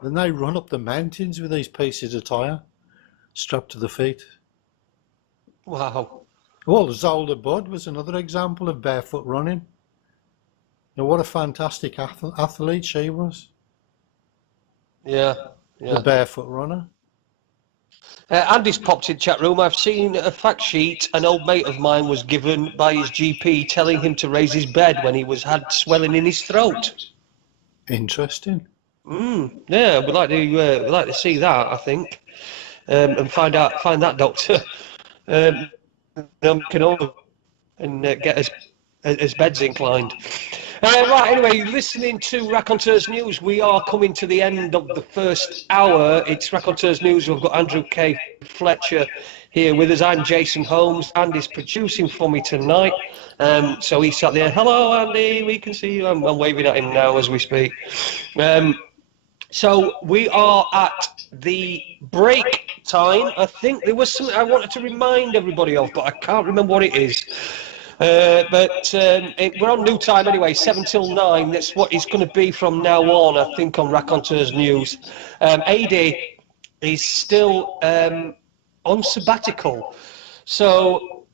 Then they run up the mountains with these pieces of tire strapped to the feet. Wow. Well, Zolda Budd was another example of barefoot running. And what a fantastic athlete she was. Yeah. The barefoot runner. Andy's popped in chat room. I've seen a fact sheet an old mate of mine was given by his GP telling him to raise his bed when he had swelling in his throat. Interesting. Yeah, we'd like to see that, I think, and find that doctor. Can over and get his beds inclined. Right, anyway, listening to Raconteurs News, we are coming to the end of the first hour. It's Raconteurs News. We've got Andrew K Fletcher here with us. I'm Jason Holmes. Andy's producing for me tonight. So he sat there. Hello, Andy. We can see you. I'm waving at him now as we speak. So we are at the break time. I think there was something I wanted to remind everybody of, but I can't remember what it is. We're on new time anyway, 7 till 9. That's what it's going to be from now on, I think, on Raconteurs News. AD is still on sabbatical. So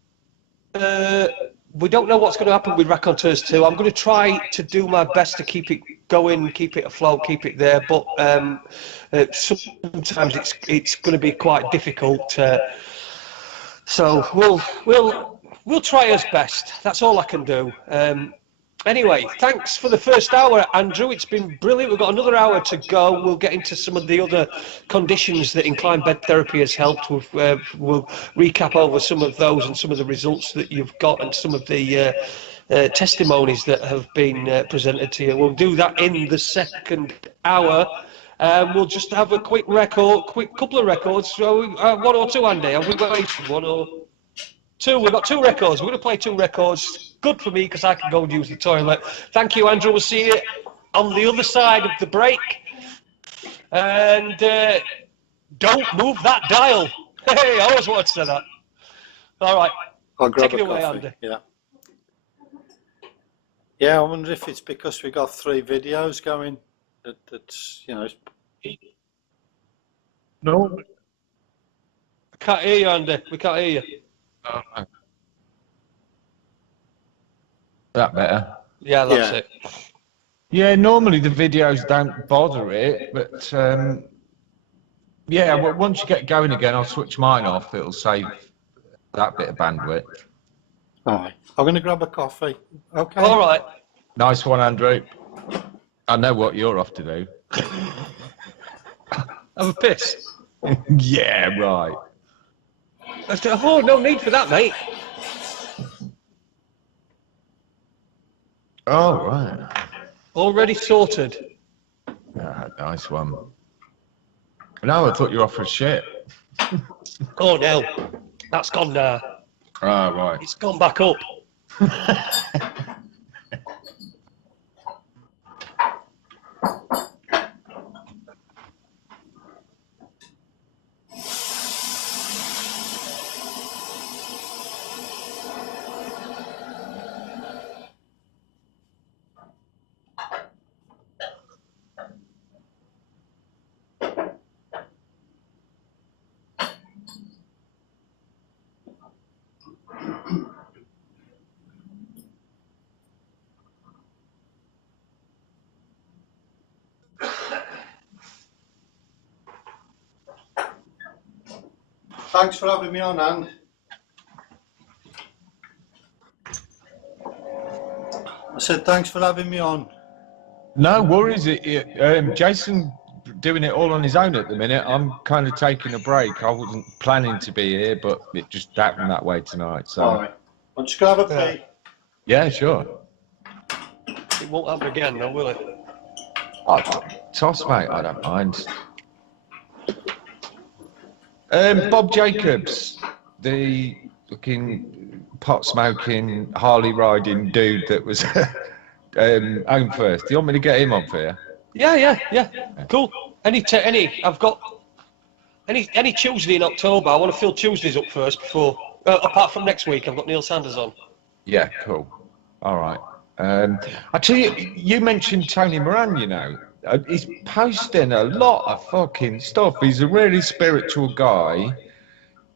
we don't know what's going to happen with Raconteurs 2. I'm going to try to do my best to keep it going, keep it afloat, keep it there. But sometimes it's going to be quite difficult. So we'll try our best. That's all I can do. Anyway, thanks for the first hour, Andrew. It's been brilliant. We've got another hour to go. We'll get into some of the other conditions that Incline Bed Therapy has helped. We'll recap over some of those and some of the results that you've got and some of the testimonies that have been presented to you. We'll do that in the second hour. We'll just have a quick couple of records. So one or two, Andy. Have we got one or two? We've got two records. We're going to play two records. Good for me because I can go and use the toilet. Thank you, Andrew. We'll see you on the other side of the break. And don't move that dial. Hey, I always wanted to say that. All right. I'll grab Take it a away, coffee. Andy. Yeah. Yeah, I wonder if it's because we got 3 videos going that's, you know. No. I can't hear you, Andy. We can't hear you. Oh, that better. Yeah, that's it. Yeah, normally the videos don't bother it, but yeah, well, once you get going again, I'll switch mine off. It'll save that bit of bandwidth. All right. I'm going to grab a coffee. Okay. All right. Nice one, Andrew. I know what you're off to do. Have a piss. Yeah, right. Oh, no need for that, mate. Oh, right. Already sorted. Ah, nice one. No, I thought you were off for shit. Oh, no. That's gone now. Ah, right. It's gone back up. Thanks for having me on, Anne. I said thanks for having me on. No worries. Jason doing it all on his own at the minute. I'm kind of taking a break. I wasn't planning to be here, but it just happened that way tonight. So. All right. I'm just going to have a pee. Yeah, sure. It won't happen again, though, will it? Oh, toss, mate. I don't mind. Bob Jacobs, the looking pot smoking, Harley riding dude that was home first. Do you want me to get him on for you? Yeah. Cool. I've got any Tuesday in October. I want to fill Tuesdays up first before. Apart from next week, I've got Neil Sanders on. Yeah, cool. All right. I tell you, you mentioned Tony Moran. You know, he's posting a lot of fucking stuff. He's a really spiritual guy.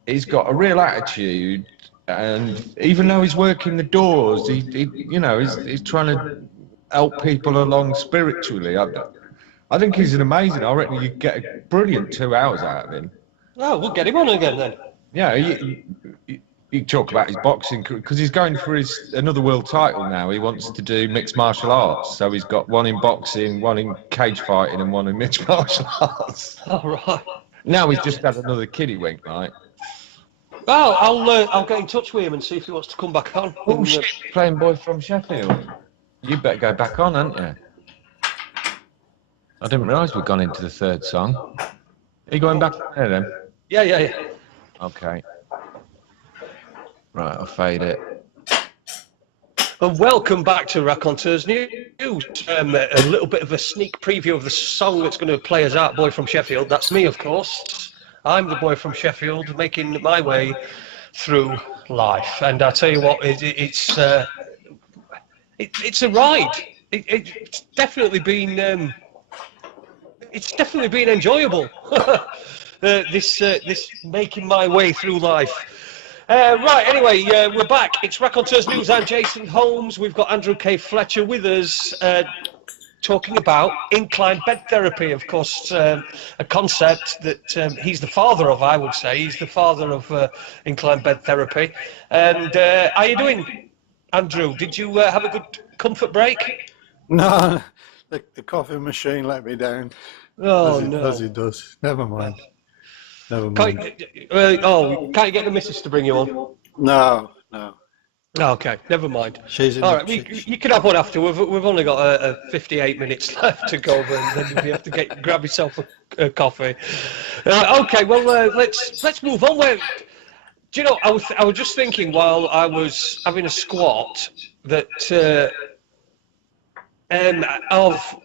He's got a real attitude, and even though he's working the doors, he's trying to help people along spiritually. I think he's an amazing. I reckon you get a brilliant 2 hours out of him. Oh, we'll get him on again then. Yeah, you talk about his boxing because he's going for another world title now. He wants to do mixed martial arts, so he's got one in boxing, one in cage fighting, and one in mixed martial arts. All right. Now he's just had another kiddie wink, right? Well, I'll get in touch with him and see if he wants to come back on. Oh shit, playing boy from Sheffield. You better go back on, hadn't you? I didn't realise we'd gone into the 3rd song. Are you going back there then? Yeah. Okay. Right, I'll fade it. And welcome back to Raconteurs News. A little bit of a sneak preview of the song that's going to play us out, Boy from Sheffield. That's me, of course. I'm the boy from Sheffield, making my way through life. And I tell you what, it's a ride. It's definitely been enjoyable. This making my way through life. Right, anyway, we're back. It's Raconteurs News. I'm Jason Holmes. We've got Andrew K Fletcher with us, talking about incline bed therapy, of course, a concept that he's the father of, I would say. He's the father of incline bed therapy. And how are you doing, Andrew? Did you have a good comfort break? No, the coffee machine let me down. Oh, as it does. Never mind. Can't you get the missus to bring you on? No. Okay, never mind. All right, you can have one after. We've only got 58 minutes left to go, then you have to grab yourself a coffee. Okay, well let's move on. Do you know? I was just thinking while I was having a squat that of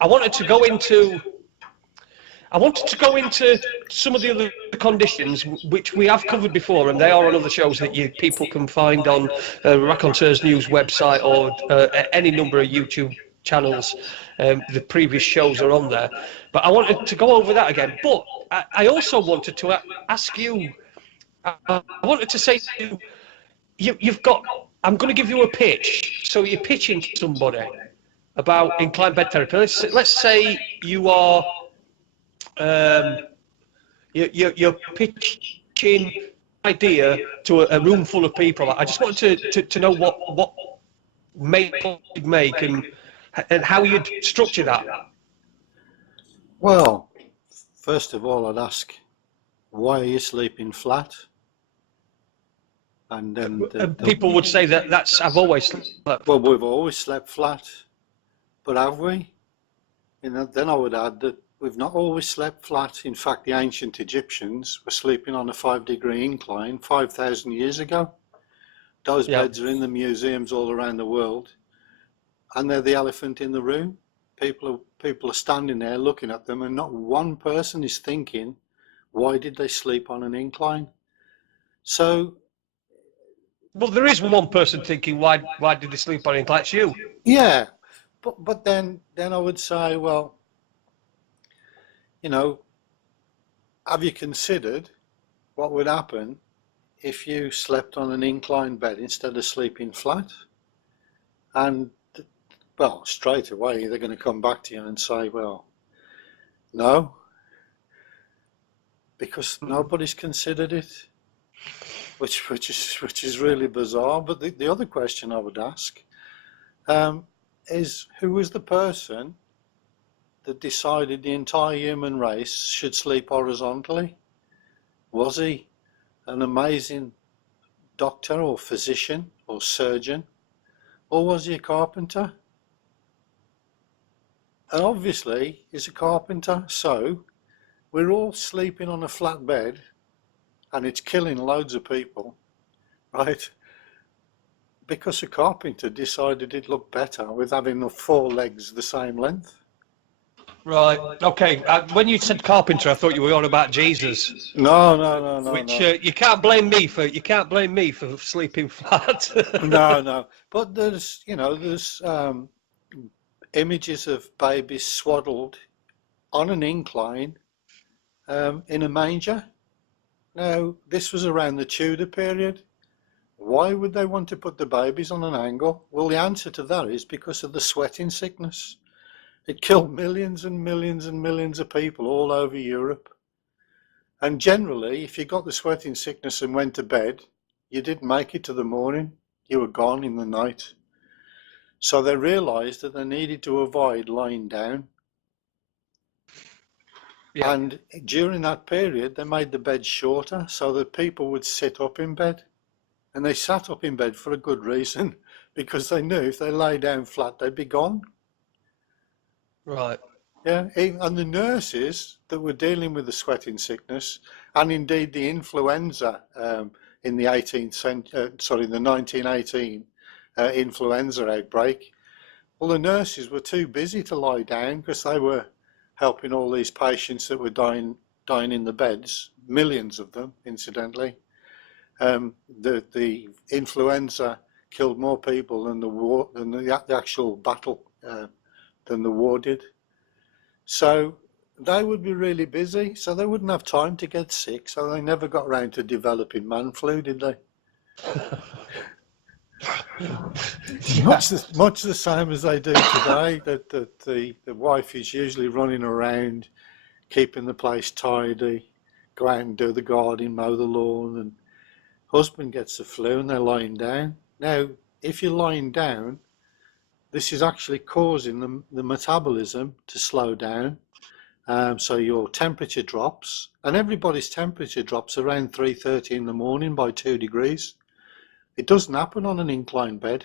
I wanted to go into some of the other conditions which we have covered before, and they are on other shows that people can find on Raconteurs News website or any number of YouTube channels. The previous shows are on there, but I wanted to go over that again. But I also wanted to ask you. I wanted to say to you, you've got. I'm going to give you a pitch. So you're pitching to somebody about inclined bed therapy. Let's say you are. You're pitching idea to a room full of people. I just wanted to know what you'd make and how you'd structure that. Well, first of all, I'd ask, why are you sleeping flat? And then people would say that's I've always slept. Well, we've always slept flat, but have we? Then I would add that we've not always slept flat. In fact, the ancient Egyptians were sleeping on a 5-degree incline 5,000 years ago. Those beds are in the museums all around the world, and they're the elephant in the room. People are standing there looking at them, and not one person is thinking, why did they sleep on an incline? So, well, there is one person thinking, why did they sleep on an incline? It's you. yeah, but then I would say, well, you know, have you considered what would happen if you slept on an inclined bed instead of sleeping flat? And, well, straight away they're going to come back to you and say, well, no, because nobody's considered it, which is really bizarre. But the other question I would ask is, who was the person that decided the entire human race should sleep horizontally? Was he an amazing doctor or physician or surgeon, or was he a carpenter? And obviously he's a carpenter, so we're all sleeping on a flat bed and it's killing loads of people, right? Because a carpenter decided it looked better with having the 4 legs the same length. Right. Okay. When you said carpenter, I thought you were on about Jesus. No. Which you can't blame me for sleeping flat. No. But there's images of babies swaddled on an incline in a manger. Now, this was around the Tudor period. Why would they want to put the babies on an angle? Well, the answer to that is because of the sweating sickness. It killed millions and millions and millions of people all over Europe. And generally, if you got the sweating sickness and went to bed, you didn't make it to the morning. You were gone in the night. So they realised that they needed to avoid lying down. Yeah. And during that period, they made the bed shorter so that people would sit up in bed. And they sat up in bed for a good reason, because they knew if they lay down flat, they'd be gone. Right. Yeah, and the nurses that were dealing with the sweating sickness, and indeed the influenza in the 1918 influenza outbreak, well, the nurses were too busy to lie down because they were helping all these patients that were dying in the beds, millions of them, incidentally. The influenza killed more people than the actual battle than the war did. So they would be really busy, so they wouldn't have time to get sick, so they never got around to developing man flu, did they? much the same as they do today, that the wife is usually running around, keeping the place tidy, go out and do the garden, mow the lawn, and husband gets the flu and they're lying down. Now, if you're lying down, this is actually causing the metabolism to slow down, so your temperature drops, and everybody's temperature drops around 3:30 in the morning by 2 degrees. It doesn't happen on an inclined bed.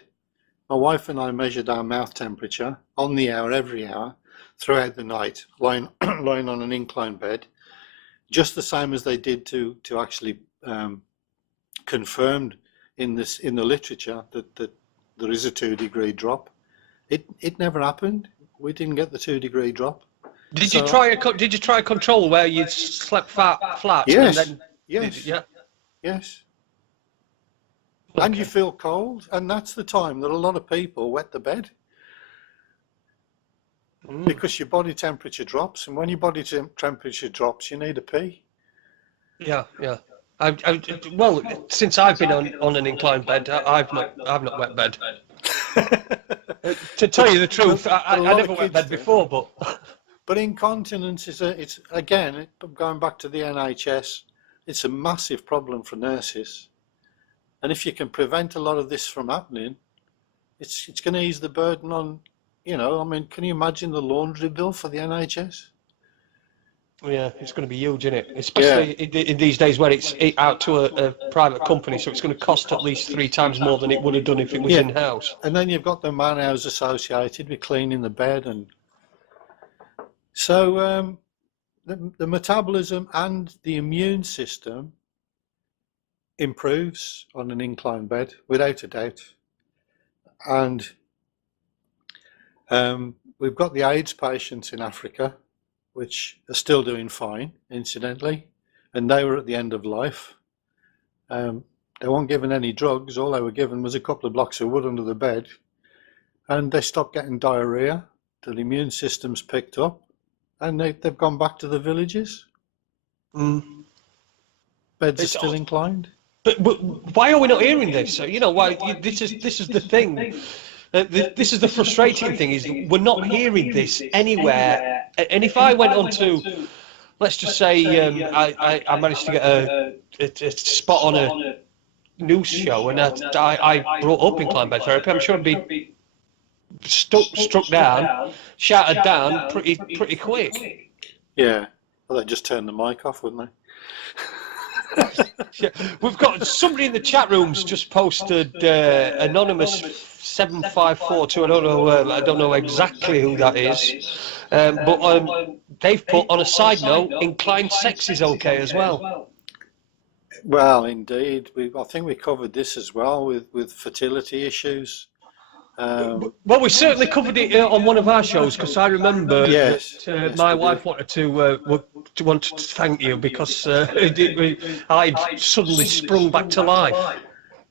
My wife and I measured our mouth temperature on the hour, every hour, throughout the night, lying on an inclined bed, just the same as they did to actually confirmed in the literature that there is a 2 degree drop. It never happened. we didn't get the 2-degree drop. Did So- you try a control where you slept flat? Yes, And then, yes, yeah. yes. And you Okay. feel cold, and that's the time that a lot of people wet the bed because your body temperature drops, and when your body temperature drops, you need a pee. Yeah, yeah. Well, since I've been on an inclined bed, I've not wet bed. To tell you the truth, but I a lot never of wet kids bed do. before, but But incontinence it's again, going back to the NHS, it's a massive problem for nurses. And if you can prevent a lot of this from happening, it's going to ease the burden on, I mean, can you imagine the laundry bill for the NHS? yeah, it's going to be huge, isn't it? Especially in these days where it's out to a private company, so it's going to cost at least 3 times more than it would have done if it was in-house. And then you've got the man hours associated with cleaning the bed. And so the metabolism and the immune system improves on an inclined bed, without a doubt. And we've got the AIDS patients in Africa, which are still doing fine, incidentally, and they were at the end of life. They weren't given any drugs. All they were given was a couple of blocks of wood under the bed, and they stopped getting diarrhea. The immune system's picked up, and they've gone back to the villages. Beds are still inclined. But why are we not hearing this? Why this is the thing. This is the frustrating thing, is we're not hearing this anywhere. And if I went on to, let's just say, I managed to get a spot on a news show, and I brought up inclined bed therapy, I'm sure I'd be struck down, shouted down pretty quick. Yeah. Well, they'd just turn the mic off, wouldn't they? Yeah. We've got somebody in the chat rooms just posted anonymous 7542. I don't know exactly who that is, but they've put on a side note, inclined sex is okay as well. Well, indeed. I think we covered this as well with fertility issues. Well, we certainly covered it on one of our shows, because I remember that my wife wanted to thank you because I'd suddenly sprung back to life.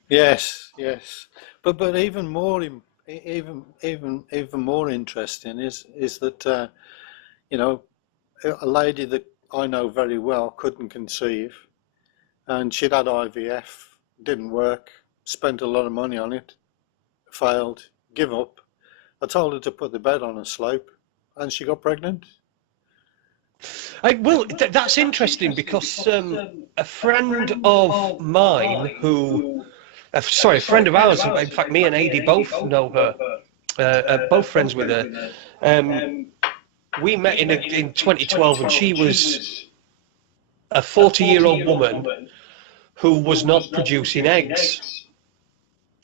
Yes, yes. But even more interesting is that a lady that I know very well couldn't conceive, and she'd had IVF, didn't work, spent a lot of money on it, failed, give up. I told her to put the bed on a slope, and she got pregnant. That's interesting, because a friend of mine a friend of ours, in fact me and Adi both know her, both friends with her. We met in 2012, and she was a 40-year-old woman who was not producing eggs.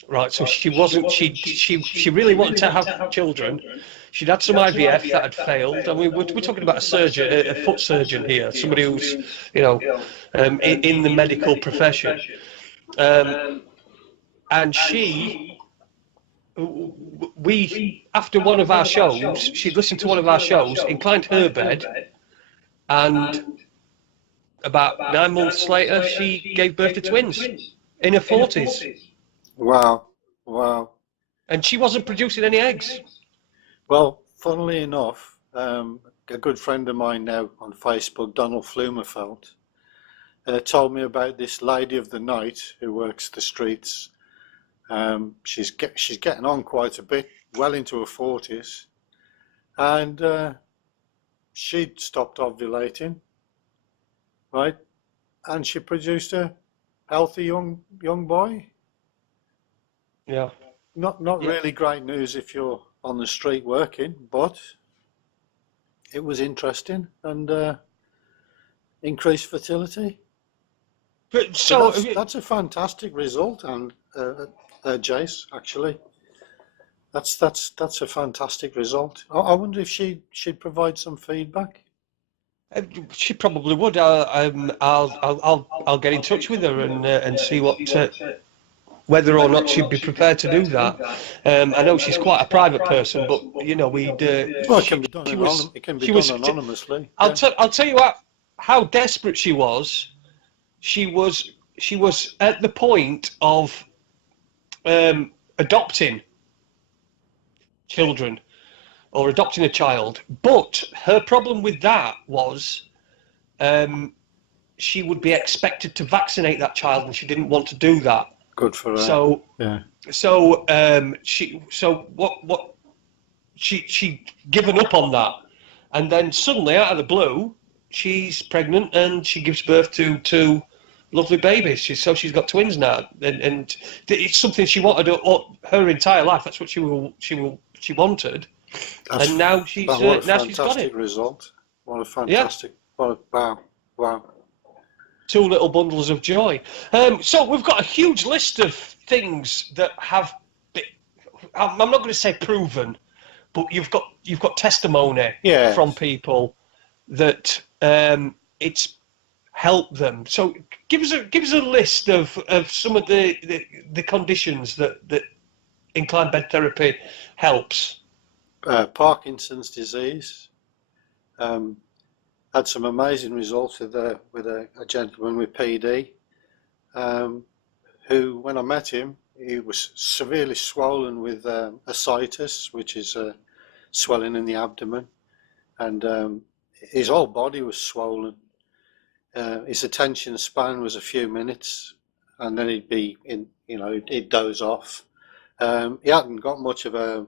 Right, so she wasn't. She really wanted to have children. She'd had some IVF that had failed, and we're talking about a surgeon, a foot surgeon here, somebody who's in the medical profession. And we after one of our shows, she'd listened to one of our shows, inclined her bed, and about 9 months later, she gave birth to twins in her 40s. Wow, wow. And she wasn't producing any eggs. Well, funnily enough, a good friend of mine now on Facebook, Donald Flumerfeld, told me about this lady of the night who works the streets. She's getting on quite a bit, well into her 40s, and she'd stopped ovulating, right? And she produced a healthy young boy. Yeah. Not really great news if you're on the street working, but it was interesting and increased fertility. But So that's a fantastic result, and Jace, actually, that's a fantastic result. I wonder if she'd provide some feedback. she probably would. I'll get in touch with her and see what whether or not she'd be prepared to do that. I know she's quite a private person, but you know, Well, it can be done anonymously. I'll tell you how desperate she was. She was at the point of adopting children or adopting a child, but her problem with that was she would be expected to vaccinate that child, and she didn't want to do that. Good for her. So yeah. So she given up on that, and then suddenly out of the blue, she's pregnant and she gives birth to two lovely babies. She's got twins now, and it's something she wanted her entire life. That's what she wanted, and now she's got it. Fantastic result! What a fantastic! Yeah. Wow! Two little bundles of joy. So we've got a huge list of things that have been, I'm not going to say proven, but you've got testimony from people that it's helped them. So give us a list of some of the conditions that incline bed therapy helps. Parkinson's disease. Had some amazing results with a gentleman with PD, who, when I met him, he was severely swollen with fasciitis, which is swelling in the abdomen, and his whole body was swollen. His attention span was a few minutes, and then he'd doze off. He hadn't got much of a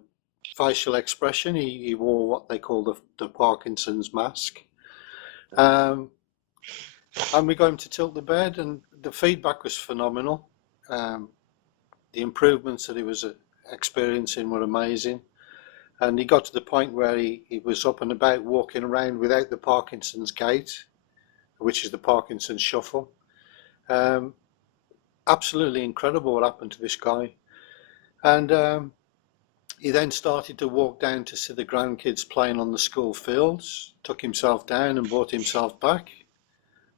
facial expression. He wore what they call the Parkinson's mask. And we got him to tilt the bed, and the feedback was phenomenal. The improvements that he was experiencing were amazing, and he got to the point where he was up and about, walking around without the Parkinson's gait, which is the Parkinson's shuffle. Absolutely incredible what happened to this guy. And he then started to walk down to see the grandkids playing on the school fields, took himself down and brought himself back.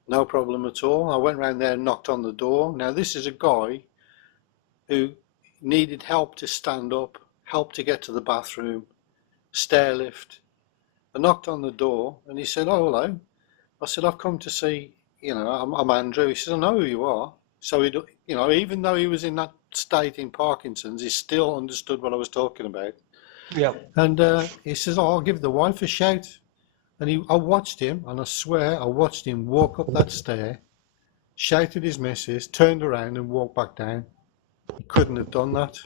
No problem at all. I went round there and knocked on the door. Now, this is a guy who needed help to stand up, help to get to the bathroom, stair lift. I knocked on the door and he said, "Oh, hello." I said, "I've come to see, I'm Andrew." He said, "I know who you are." So, even though he was in that state in Parkinson's, he still understood what I was talking about. Yeah. And he says, "Oh, I'll give the wife a shout." And I watched him, and I swear I watched him walk up that stair, shouted his missus, turned around and walked back down. He couldn't have done that.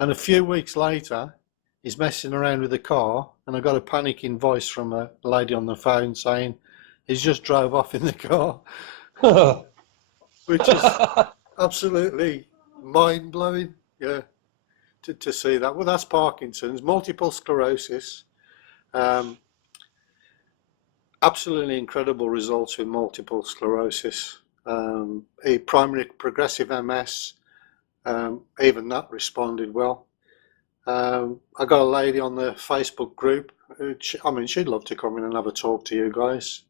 And a few weeks later, he's messing around with the car, and I got a panicking voice from a lady on the phone saying he's just drove off in the car. Which is absolutely mind-blowing, yeah, to see that. Well, that's Parkinson's. Multiple sclerosis. Absolutely incredible results with multiple sclerosis. A primary progressive MS, even that responded well. I got a lady on the Facebook group, she'd love to come in and have a talk to you guys,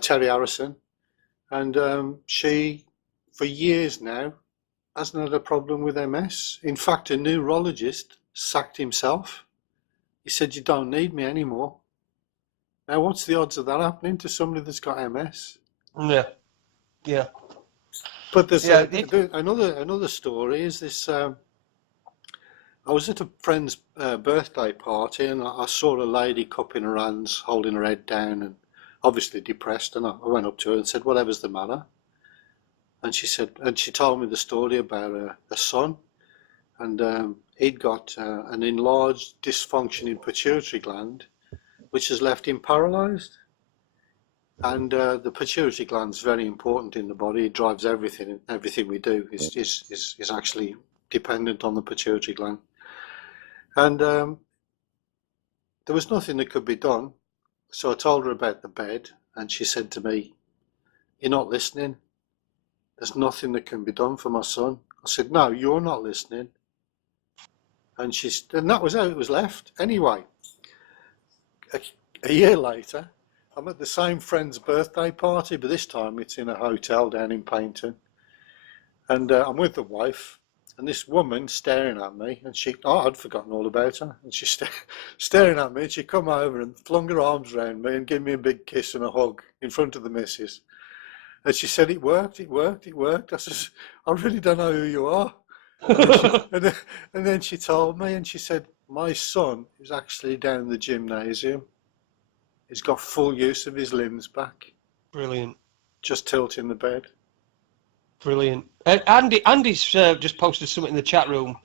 Terry Harrison. And she, for years now, hasn't had a problem with MS. In fact, a neurologist sacked himself. He said, "You don't need me anymore." Now, what's the odds of that happening to somebody that's got MS? Yeah. But there's another story. Is this? I was at a friend's birthday party, and I saw a lady cupping her hands, holding her head down, and obviously depressed. And I went up to her and said, "Whatever's the matter?" And she told me the story about her son, and he'd got an enlarged, dysfunctioning pituitary gland, which has left him paralysed. And the pituitary gland is very important in the body. It drives everything we do is actually dependent on the pituitary gland. And there was nothing that could be done. So I told her about the bed, and she said to me, "You're not listening. There's nothing that can be done for my son." I said, "No, you're not listening." And that was how it was left. Anyway, a year later, I'm at the same friend's birthday party, but this time it's in a hotel down in Paynton. And I'm with the wife, and this woman staring at me, and I'd forgotten all about her, and she's staring at me, and she come over and flung her arms around me and gave me a big kiss and a hug in front of the missus. And she said, it worked. I says, I really don't know who you are. And then she told me, and she said, my son is actually down the gymnasium. He's got full use of his limbs back. Brilliant. Just tilting the bed. Brilliant. Andy's just posted something in the chat room.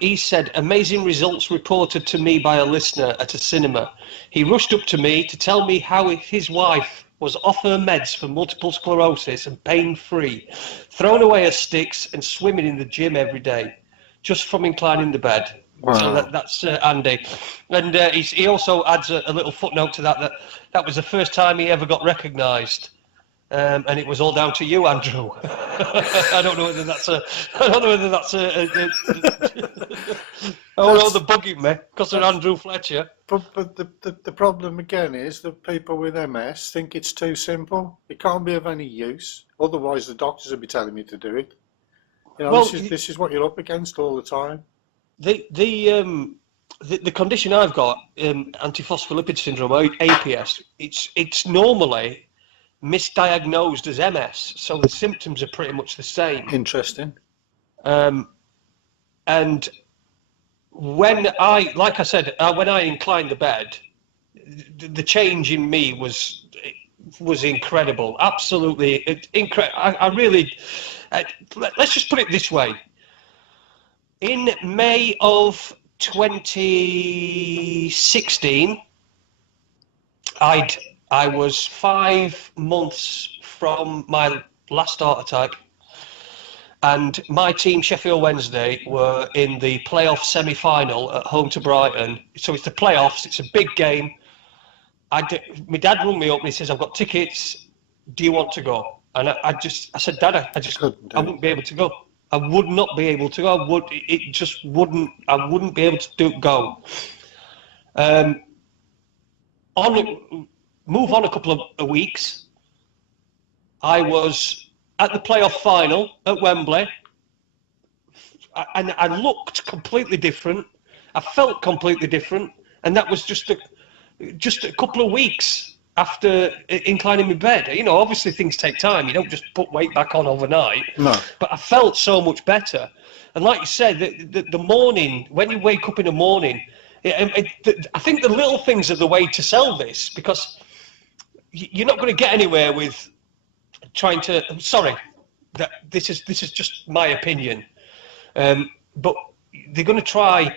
He said, amazing results reported to me by a listener at a cinema. He rushed up to me to tell me how his wife was off her meds for multiple sclerosis and pain-free, thrown away her sticks and swimming in the gym every day, just from inclining the bed. Wow. So that's Andy. And he also adds a little footnote to that was the first time he ever got recognised. And it was all down to you, Andrew. I don't know whether that's a the bugging me because of Andrew Fletcher. But the problem again is that people with MS think it's too simple. It can't be of any use. Otherwise, the doctors would be telling me to do it. You know, this is what you're up against all the time. The condition I've got, antiphosphlipid syndrome, APS. It's normally misdiagnosed as MS, so the symptoms are pretty much the same. Interesting. And when I inclined the bed, the change in me was incredible, absolutely incredible. I really, let's just put it this way. In May of 2016, I was 5 months from my last heart attack, and my team, Sheffield Wednesday, were in the playoff semi-final at home to Brighton. So it's the playoffs, it's a big game. My dad rang me up and he says, I've got tickets, do you want to go? And I said, Dad, I wouldn't be able to go. I would not be able to go. I wouldn't be able to go. Move on a couple of weeks. I was at the playoff final at Wembley, and I looked completely different. I felt completely different, and that was just a couple of weeks after inclining my bed. You know, obviously things take time. You don't just put weight back on overnight. No. But I felt so much better. And like you said, the morning, when you wake up in the morning, I think the little things are the way to sell this, because you're not going to get anywhere with trying to. Sorry, this is just my opinion, but they're going to try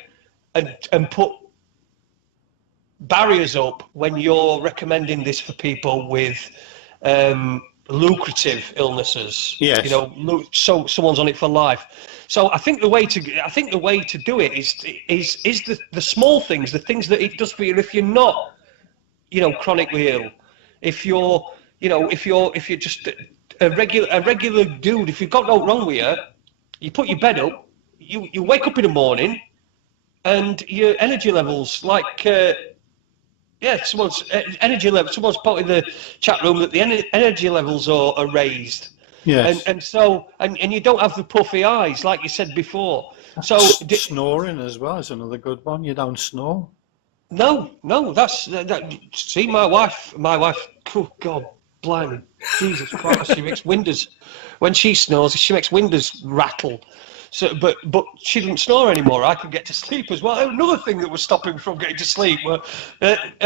and put barriers up when you're recommending this for people with lucrative illnesses. Yes. You know, so someone's on it for life. So I think the way to do it is the small things, the things that it does for you. If you're not, you know, chronically ill, if you're just a regular dude, if you've got no wrong with you, you put your bed up, you wake up in the morning, and your energy levels, like someone's energy level. Someone's put in the chat room that the energy levels are raised. Yes. And you don't have the puffy eyes like you said before. So snoring as well is another good one. You don't snore. No, that's that. See, my wife. Oh God, blimey, Jesus Christ! She makes windows when she snores. She makes windows rattle. So, but she didn't snore anymore. I could get to sleep as well. Another thing that was stopping me from getting to sleep were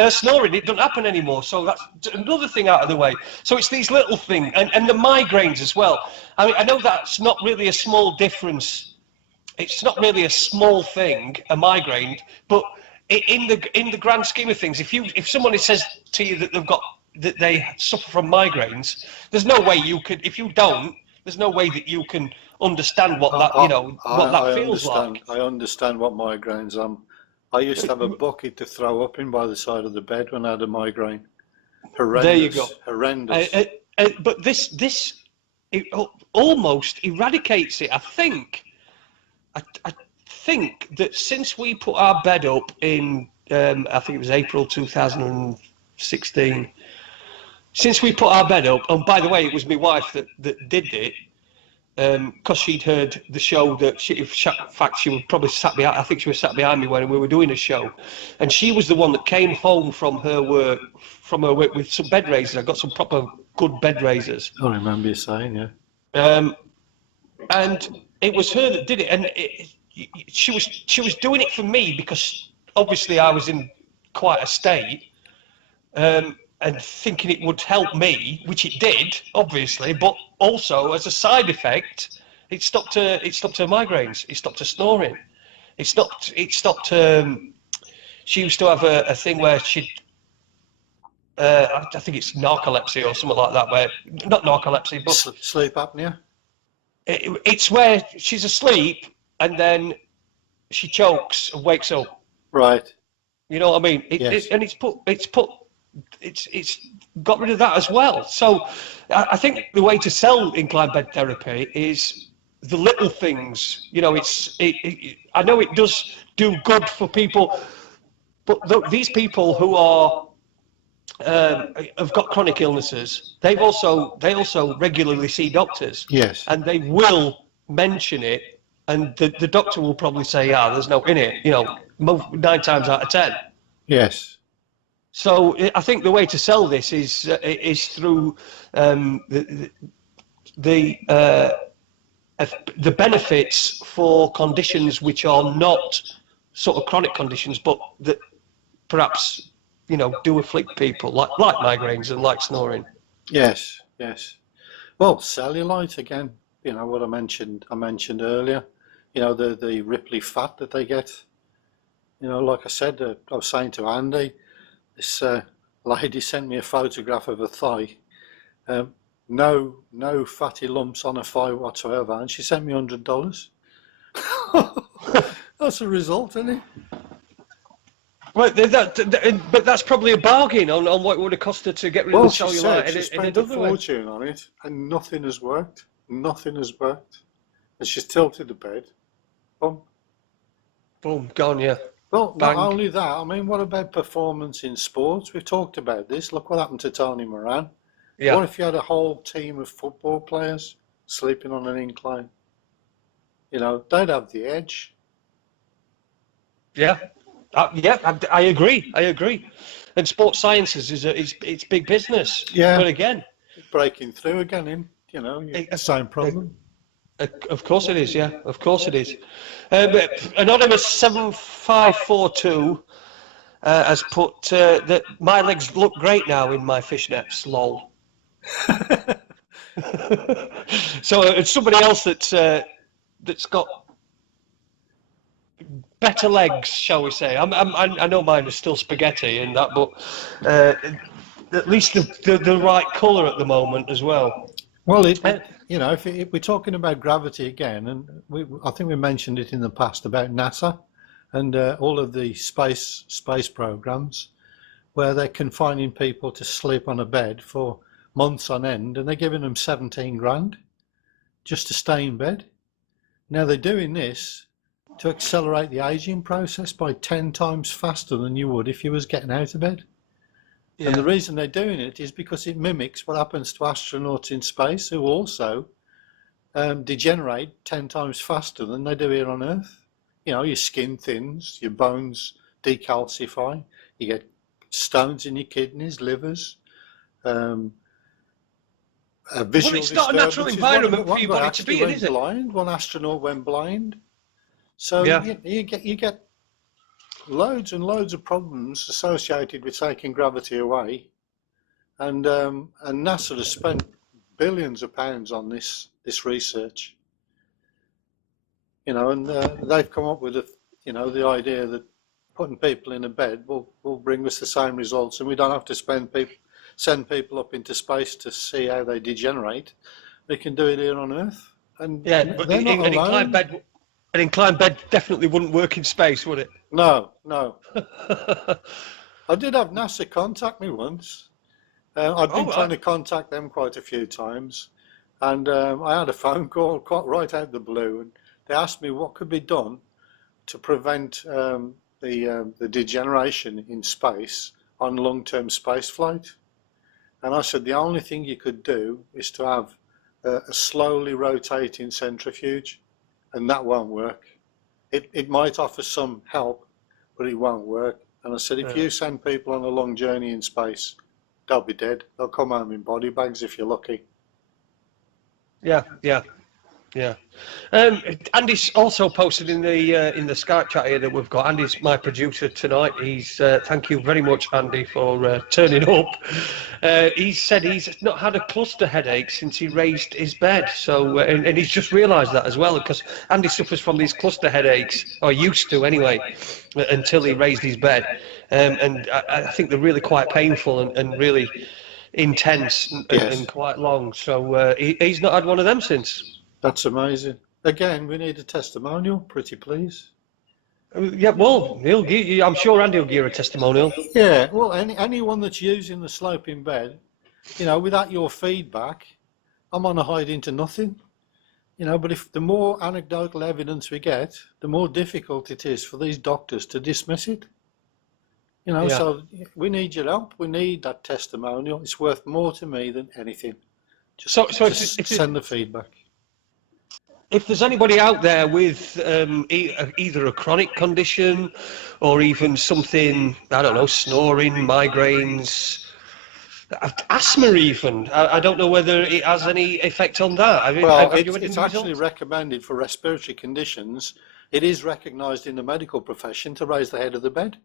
snoring. It doesn't happen anymore. So that's another thing out of the way. So it's these little things, and the migraines as well. I mean, I know that's not really a small difference. It's not really a small thing, a migraine, but in the grand scheme of things, if somebody says to you that they suffer from migraines, there's no way you could. If you don't, there's no way that you can understand what that feels like. I understand what migraines are. I used to have a bucket to throw up in by the side of the bed when I had a migraine. Horrendous. There you go. Horrendous. But this it almost eradicates it. I think that since we put our bed up in, I think it was April 2016. Since we put our bed up, and by the way, it was my wife that did it. because she'd heard the show that in fact she was probably sat behind. I think she was sat behind me when we were doing a show, and she was the one that came home from her work with some bed raisers. I got some proper good bed raisers. I remember you saying, yeah. And it was her that did it, and she was doing it for me because obviously I was in quite a state, and thinking it would help me, which it did, obviously, but also as a side effect, it stopped her migraines, it stopped her snoring, it stopped. She used to have a thing where she'd. I think it's narcolepsy or something like that, where not narcolepsy, but sleep apnea. It's where she's asleep and then she chokes and wakes up. Right. You know what I mean? Yes. And it's got rid of that as well. So I think the way to sell inclined bed therapy is the little things. You know, I know it does do good for people, but these people who are have got chronic illnesses, they also regularly see doctors. Yes. And they will mention it, and the doctor will probably say, "Yeah, there's no in it." You know, 9 times out of 10. Yes. So I think the way to sell this is through the benefits for conditions which are not sort of chronic conditions, but that perhaps, you know, do afflict people like migraines and like snoring. Yes. Yes. Well, cellulite again. You know what I mentioned earlier. You know, the Ripley fat that they get. You know, like I said, I was saying to Andy, this lady sent me a photograph of her thigh. No fatty lumps on her thigh whatsoever, and she sent me $100. That's a result, isn't it? Well, but that's probably a bargain on what it would have cost her to get rid of the cellulite. She spent a fortune on it, and nothing has worked. Nothing has worked. And she's tilted the bed. Boom. Boom, gone, yeah. Well, Bang. not only that, I mean, what about performance in sports? We've talked about this. Look what happened to Tony Moran. Yeah. What if you had a whole team of football players sleeping on an incline? You know, they'd have the edge. Yeah. I agree. And sports sciences it's big business. Yeah. But again, breaking through again, you know, same problem. Of course it is, yeah. Of course it is. But Anonymous 7542 has put that my legs look great now in my fishnets. Lol. So it's somebody else that's got better legs, shall we say? I know mine are still spaghetti and that, but at least the right colour at the moment as well. Well, you know, if we're talking about gravity again, and I think we mentioned it in the past about NASA and all of the space programs, where they're confining people to sleep on a bed for months on end, and they're giving them 17 grand just to stay in bed. Now they're doing this to accelerate the aging process by 10 times faster than you would if you was getting out of bed. Yeah. And the reason they're doing it is because it mimics what happens to astronauts in space, who also degenerate 10 times faster than they do here on Earth. You know, your skin thins, your bones decalcify, you get stones in your kidneys, livers, visual it's not a natural environment for your body to be in, is it? One astronaut went blind. So yeah. you get loads and loads of problems associated with taking gravity away, and NASA has spent billions of pounds on this research. You know, and they've come up with the idea that putting people in a bed will bring us the same results, and we don't have to send people up into space to see how they degenerate. We can do it here on Earth, and yeah, but an inclined bed definitely wouldn't work in space, would it? No. I did have NASA contact me once. I've been trying to contact them quite a few times, and I had a phone call right out of the blue, and they asked me what could be done to prevent the degeneration in space on long-term space flight. And I said the only thing you could do is to have a slowly rotating centrifuge, and that won't work. It might offer some help, but it won't work. And I said, if you send people on a long journey in space, they'll be dead. They'll come home in body bags if you're lucky. Yeah. Andy's also posted in the Skype chat here that we've got. Andy's my producer tonight. He's thank you very much, Andy, for turning up. He said he's not had a cluster headache since he raised his bed. So and he's just realised that as well, because Andy suffers from these cluster headaches, or used to anyway, until he raised his bed. And I think they're really quite painful and really intense and quite long. So he's not had one of them since. That's amazing. Again, we need a testimonial, pretty please. Yeah, well, I'm sure Andy will give a testimonial. Yeah, well, anyone that's using the sloping bed, without your feedback, I'm on a hide into nothing. But if the more anecdotal evidence we get, the more difficult it is for these doctors to dismiss it. So we need your help. We need that testimonial. It's worth more to me than anything. Just send the feedback. If there's anybody out there with either a chronic condition or even something, I don't know, snoring, migraines, asthma even, I don't know whether it has any effect on that. I mean, well, it's actually recommended for respiratory conditions. It is recognised in the medical profession to raise the head of the bed.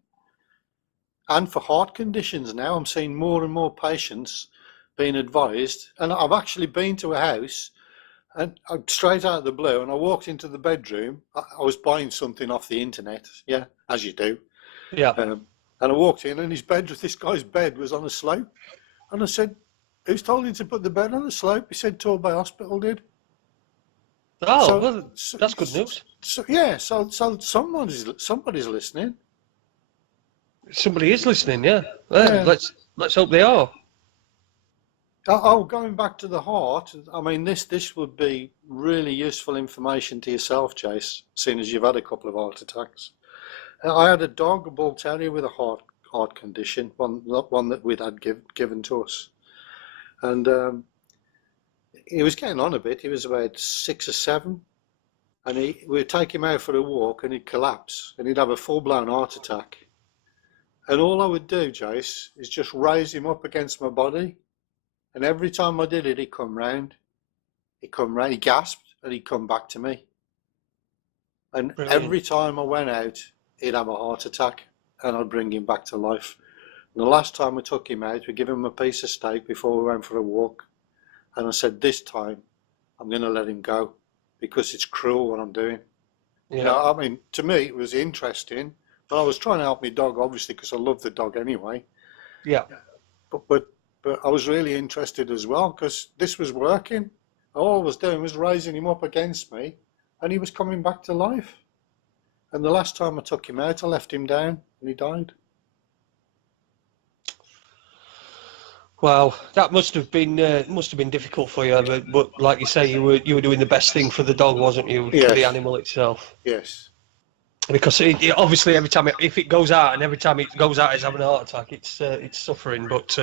And for heart conditions now, I'm seeing more and more patients being advised. And I've actually been to a house, and straight out of the blue, and I walked into the bedroom. I was buying something off the internet, as you do. Yeah. And I walked in, and this guy's bed was on a slope. And I said, "Who's told you to put the bed on a slope?" He said, "Torbay Hospital did." Oh, well, that's good news. So somebody's listening. Somebody is listening, yeah. Let's hope they are. Oh, going back to the heart, I mean, this would be really useful information to yourself, Chase, seeing as you've had a couple of heart attacks. I had a dog, a bull terrier with a heart condition, one that we'd had given to us. And he was getting on a bit. He was about 6 or 7. And we'd take him out for a walk, and he'd collapse, and he'd have a full-blown heart attack. And all I would do, Jace, is just raise him up against my body. And every time I did it, he'd come round. He gasped, and he'd come back to me. And Brilliant. Every time I went out, he'd have a heart attack, and I'd bring him back to life. And the last time we took him out, we gave him a piece of steak before we went for a walk. And I said, this time, I'm going to let him go, because it's cruel what I'm doing. Yeah. I mean, to me, it was interesting. But I was trying to help my dog, obviously, because I love the dog anyway. Yeah. But I was really interested as well, because this was working. All I was doing was raising him up against me, and he was coming back to life. And the last time I took him out, I left him down, and he died. Wow, that must have been difficult for you. But like you say, you were doing the best thing for the dog, wasn't you? Yes. For the animal itself. Yes. Because obviously every time if it goes out, and every time it goes out, it's having a heart attack. It's suffering, but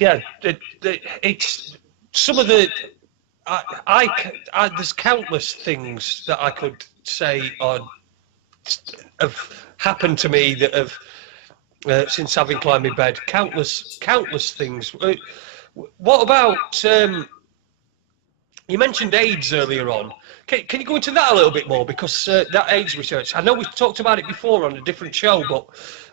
it's some of the. There's countless things that I could say have happened to me that have since having climbed my bed. Countless things. What about? You mentioned AIDS earlier on. Can you go into that a little bit more? Because that AIDS research, I know we've talked about it before on a different show, but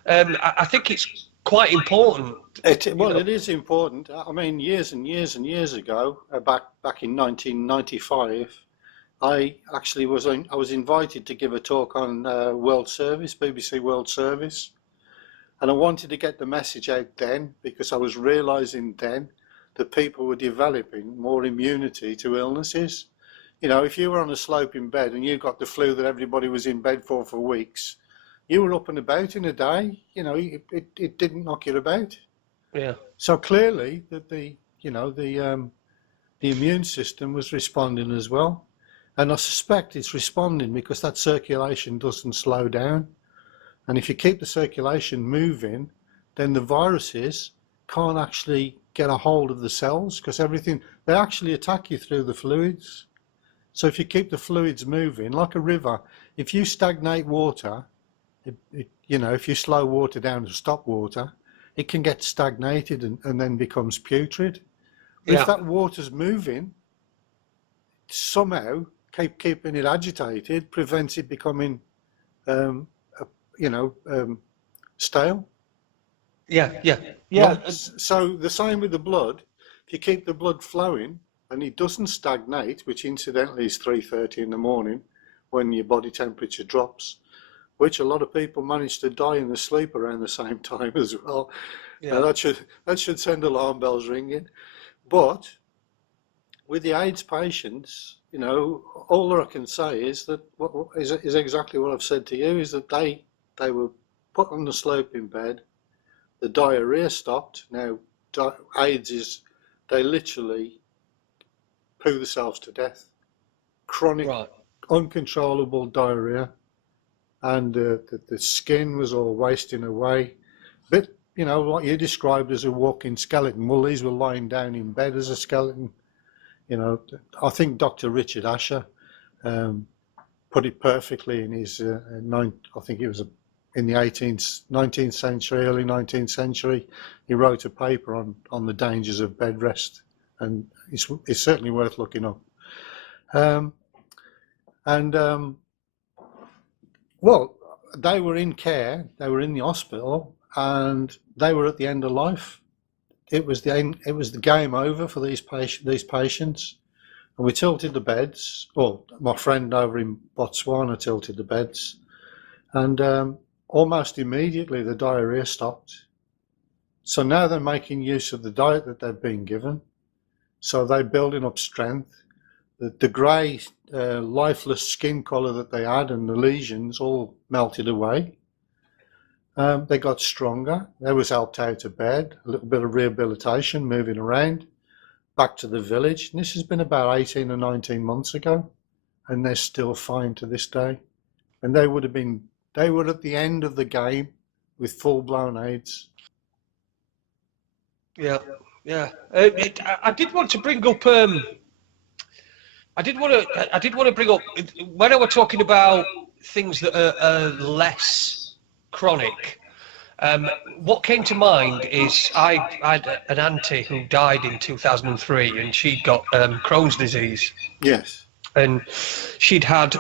I think it's quite important. It is important. I mean, years and years and years ago, back in 1995, I actually was invited to give a talk on World Service, BBC World Service, and I wanted to get the message out then, because I was realising then that people were developing more immunity to illnesses. If you were on a sloping bed and you got the flu that everybody was in bed for weeks, you were up and about in a day. It didn't knock you about. Yeah. So clearly that the immune system was responding as well, and I suspect it's responding because that circulation doesn't slow down, and if you keep the circulation moving, then the viruses can't actually get a hold of the cells, because they actually attack you through the fluids. So if you keep the fluids moving, like a river, if you stagnate water, if you slow water down to stop water, it can get stagnated and then becomes putrid. Yeah. If that water's moving, somehow keeping it agitated prevents it becoming, stale. Yeah. So the same with the blood. If you keep the blood flowing and it doesn't stagnate, which incidentally is 3:30 in the morning when your body temperature drops, which a lot of people manage to die in their sleep around the same time as well. Yeah. That should send alarm bells ringing. But with the AIDS patients, all I can say is that is exactly what I've said to you, is that they were put on the sloping bed, the diarrhea stopped. Now, AIDS is, they literally poo themselves to death. Chronic, Right. uncontrollable diarrhea, and the skin was all wasting away. But, what you described as a walking skeleton, well, these were lying down in bed as a skeleton. I think Dr. Richard Asher put it perfectly in his, I think it was in the 19th century, early 19th century. He wrote a paper on the dangers of bed rest, and it's certainly worth looking up. Well, they were in care, they were in the hospital, and they were at the end of life. It was the game over for these patients, and we tilted the beds. Well, my friend over in Botswana tilted the beds, and almost immediately the diarrhea stopped. So now they're making use of the diet that they've been given. So they're building up strength. The grey, lifeless skin colour that they had and the lesions all melted away. They got stronger. They was helped out of bed, a little bit of rehabilitation, moving around, back to the village. And this has been about 18 or 19 months ago, and they're still fine to this day. And they were at the end of the game with full-blown AIDS. Yeah. I did want to bring up. I did want to bring up when I were talking about things that are less chronic. What came to mind is I had an auntie who died in 2003, and she'd got Crohn's disease. Yes. And she'd had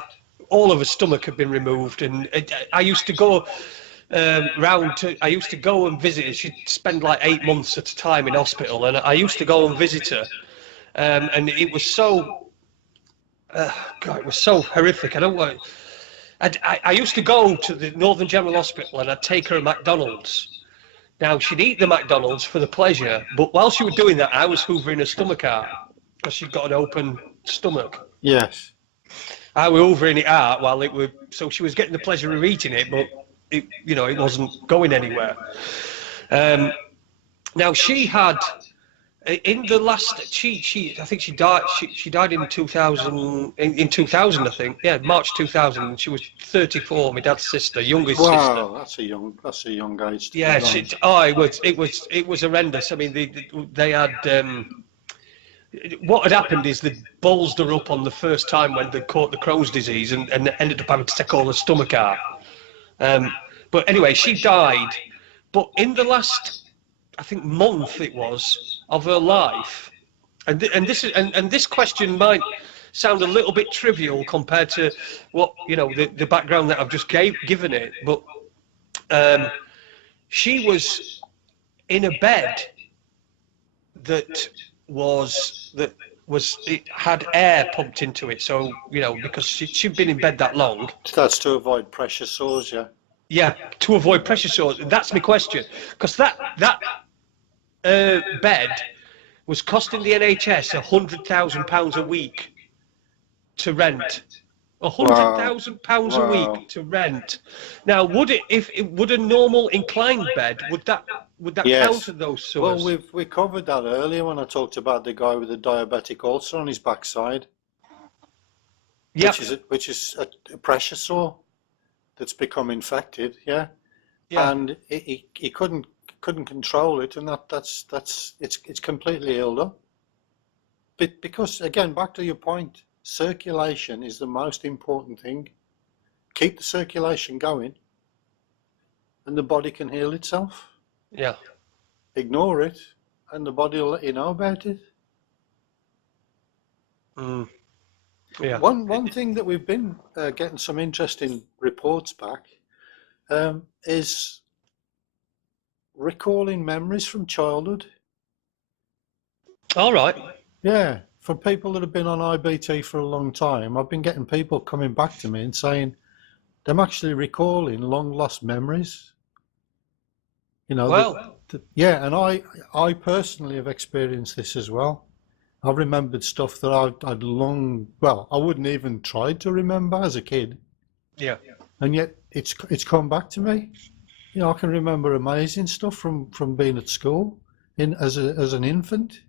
all of her stomach had been removed, and I used to go I used to go and visit her. She'd spend like 8 months at a time in hospital, and I used to go and visit her, and it was so. God, it was so horrific. I used to go to the Northern General Hospital and I'd take her a McDonald's. Now, she'd eat the McDonald's for the pleasure, but while she was doing that, I was hoovering her stomach out because she'd got an open stomach. Yes. I was hoovering it out while it was, so she was getting the pleasure of eating it, but it wasn't going anywhere. Now, she had. In the last, I think she died. She died in 2000. In 2000, I think. Yeah, March 2000. She was 34. My dad's sister, youngest sister. Wow, that's a young age. Yeah, it was horrendous. I mean, they had. What had happened is they ballsed her up on the first time when they caught the Crohn's disease, and ended up having to take all her stomach out. But anyway, she died. But in the last, I think, month it was of her life, and this question might sound a little bit trivial compared to what the background that I've just given it, but she was in a bed that it had air pumped into it, so because she'd been in bed that long. That's to avoid pressure sores, yeah. Yeah, to avoid pressure sores. That's my question, because that bed was costing the NHS £100,000 a week to rent. £100,000 a week to rent. Now, would a normal inclined bed would that Yes. counter those sores? Well, we covered that earlier when I talked about the guy with the diabetic ulcer on his backside. Yep. Which is a pressure sore that's become infected, yeah. Yeah. And he couldn't couldn't control it, and that's it's completely healed up. But because again, back to your point, circulation is the most important thing. Keep the circulation going, and the body can heal itself. Yeah. Ignore it, and the body will let you know about it. Mm. Yeah. One thing that we've been getting some interesting reports back is recalling memories from childhood. All right. Yeah, for people that have been on IBT for a long time, I've been getting people coming back to me and saying they're actually recalling long lost memories. You know, Well, yeah, and I personally have experienced this as well. I've remembered stuff that I'd long, well, I wouldn't even try to remember as a kid, yeah. and yet it's come back to me. You know, I can remember amazing stuff from being at school as an infant.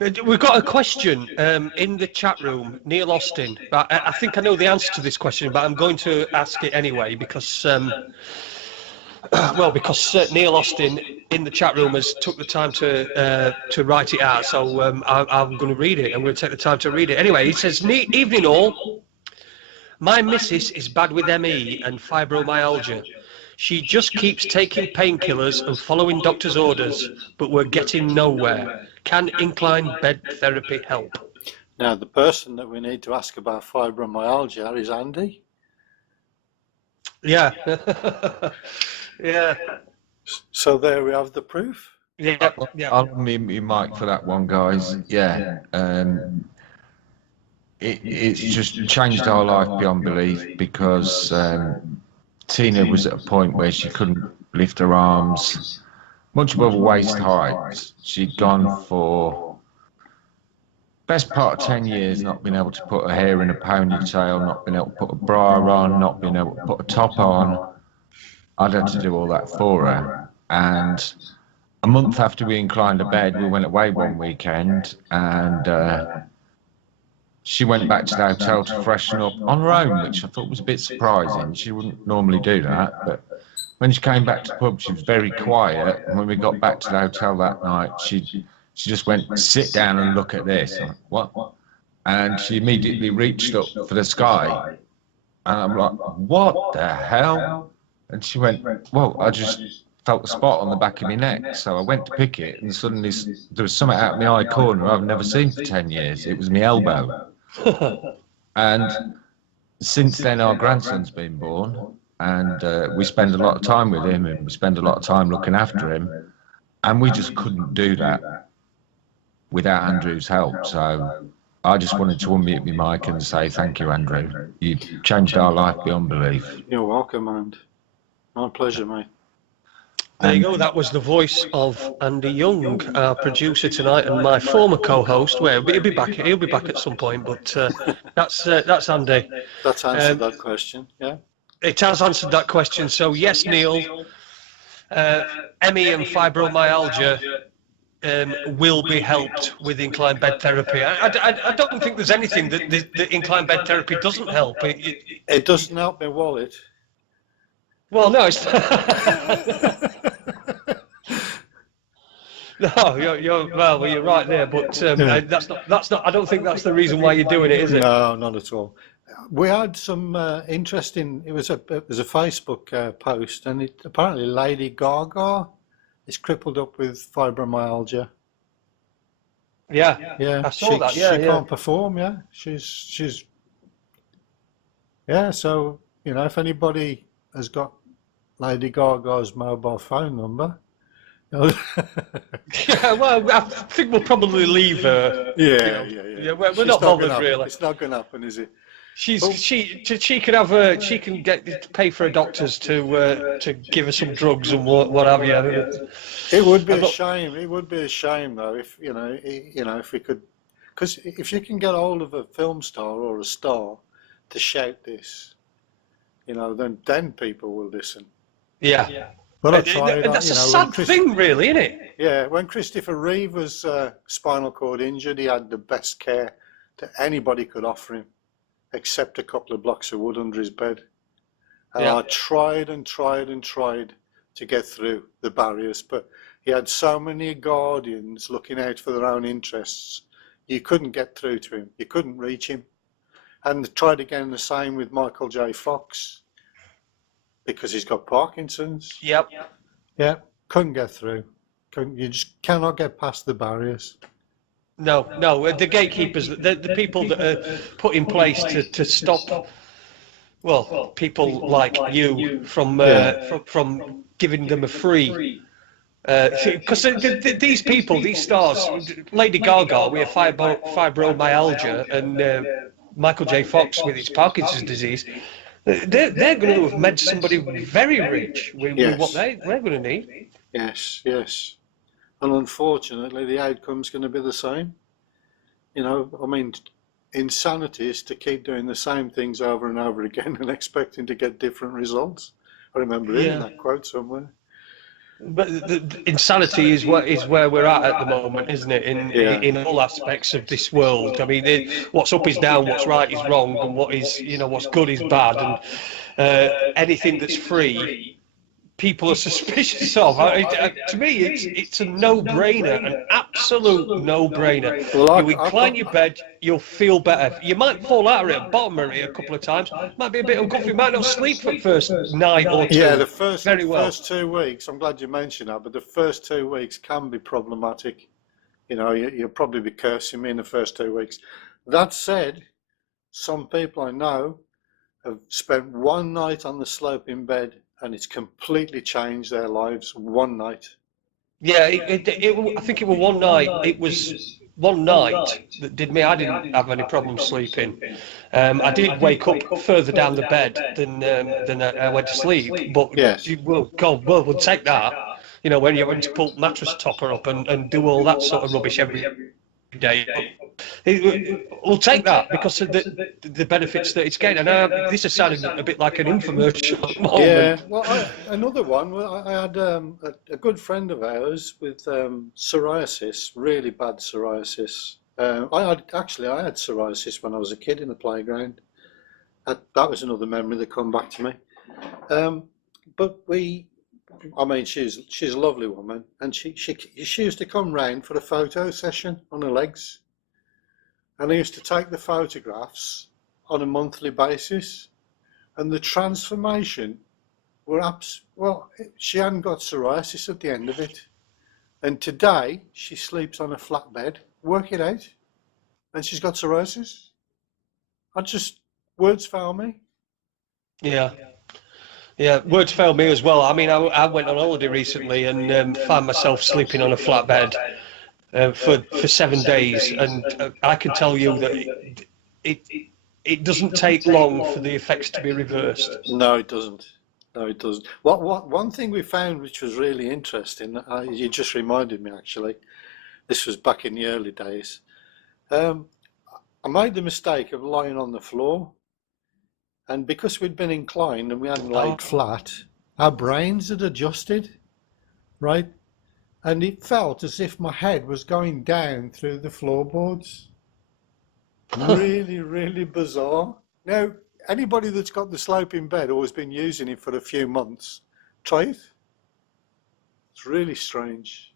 We've got a question in the chat room, Neil Austin. But I think I know the answer to this question, but I'm going to ask it anyway because, Neil Austin in the chat room has took the time to write it out. So I'm going to read it. I'm going to take the time to read it. Anyway, he says, "Evening all. My missus is bad with ME and fibromyalgia. She just keeps taking painkillers and following doctor's orders, but we're getting nowhere. Can incline bed therapy help?" Now, the person that we need to ask about fibromyalgia is Andy. Yeah. Yeah. So there we have the proof. Yeah. Yeah. I'll mute your mic for that one, guys. Yeah. It's just changed our life beyond belief because Tina was at a point where she couldn't lift her arms much above waist height. She'd gone for best part of 10 years not being able to put her hair in a ponytail, not being able to put a bra on, not being able to put a top on. I'd had to do all that for her. And a month after we inclined her bed, we went away one weekend and she went back to the hotel to freshen up on her own, which I thought was a bit surprising. She wouldn't normally do that, but when she came back to the pub, she was very quiet. And when we got back to the hotel that night, she just went, "Sit down and look at this." I'm like, "What?" And she immediately reached up for the sky. And I'm like, "What the hell?" And she went, "Well, I just felt the spot on the back of my neck." So I went to pick it, and suddenly there was something out of my eye corner I've never seen for 10 years. It was my elbow. And since then, our grandson's been born, and we spend a lot of time with him, and we spend a lot of time looking after him, and we just couldn't do that without Andrew's help. So I just wanted to unmute my mic and say thank you, Andrew. You changed our life beyond belief. You're welcome, and my pleasure, mate. There you go. That was the voice of Andy Young, our producer tonight, and my former co-host. Well, he'll be back. He'll be back at some point, but that's Andy. That's answered that question. Yeah. It has answered that question. So yes, Neil, ME and fibromyalgia will be helped with incline bed therapy. I don't think there's anything that the incline bed therapy doesn't help. It doesn't help my wallet. Well, no, it's no. You're right there, but that's not. I don't think that's the reason why you're doing it, is it? No, not at all. We had some interesting. It was a Facebook post, and apparently Lady Gaga is crippled up with fibromyalgia. Yeah, Yeah, I saw that. Yeah, she yeah. can't perform. Yeah, she's. Yeah, so you know, if anybody has got Lady Gaga's mobile phone number. Yeah, well, I think we'll probably leave her. Yeah. We're not bothered really. It's not going to happen, is it? She can pay for her doctors to give her some drugs and what have you. It would be a shame. It would be a shame though if if we could, because if you can get hold of a film star or a star to shout this, then people will listen. Yeah. But I tried. That's a sad thing, really, isn't it? Yeah. When Christopher Reeve was spinal cord injured, he had the best care that anybody could offer him, except a couple of blocks of wood under his bed. And I tried and tried and tried to get through the barriers, but he had so many guardians looking out for their own interests. You couldn't get through to him. You couldn't reach him. And tried again the same with Michael J. Fox, because he's got Parkinson's. Yep. Yeah, couldn't get through. You just cannot get past the barriers. No, the gatekeepers, the people that are put in place to stop, well, people like you from giving them a free. Because these people, these stars, Lady Gaga with fibromyalgia and Michael J. Fox with his Parkinson's disease, they're going to have made somebody very rich with what they're going to need. Yes, yes. And unfortunately, the outcome's going to be the same. You know, I mean, insanity is to keep doing the same things over and over again and expecting to get different results. I remember reading that quote somewhere. But the insanity is where we're at the moment, isn't it? In all aspects of this world. I mean, what's up is down, what's right is wrong, and what is, what's good is bad, and anything that's free, people are suspicious of. To me, it's a no-brainer, an absolute no-brainer. Well, you incline your bed, you'll feel better. You might fall out of it, bottom of it a couple of times. Might be a bit uncomfortable. You might not sleep for the first night or two. Yeah, the first 2 weeks. I'm glad you mentioned that, but the first 2 weeks can be problematic. You'll probably be cursing me in the first 2 weeks. That said, some people I know have spent one night on the slope in bed, and it's completely changed their lives. One night. Yeah, I think it was one night. It was one night that did me. I didn't have any problem sleeping. I did wake up further down the bed than I went to sleep. But God, we'll take that. When you're having to pull mattress topper up and do all that sort of rubbish every day. We'll take that because of the benefits that it's getting. And this is sounding a bit like an infomercial at the moment. Yeah, well, another one. I had a good friend of ours with psoriasis, really bad psoriasis. I had psoriasis when I was a kid in the playground. That was another memory that come back to me. But she's a lovely woman, and she used to come round for a photo session on her legs, and I used to take the photographs on a monthly basis, and the transformation she hadn't got psoriasis at the end of it, and today she sleeps on a flat bed. Work it out, and she's got psoriasis. Words fail me. Yeah, words fail me as well. I mean, I went on holiday recently and found myself sleeping on a flat bed for 7 days, and I can tell you that it doesn't take long for the effects to be reversed. No, it doesn't. One thing we found which was really interesting, you just reminded me actually, this was back in the early days. I made the mistake of lying on the floor. And because we'd been inclined and we hadn't laid flat, our brains had adjusted, right? And it felt as if my head was going down through the floorboards. Really, really bizarre. Now, anybody that's got the sloping bed or has been using it for a few months, try it. It's really strange.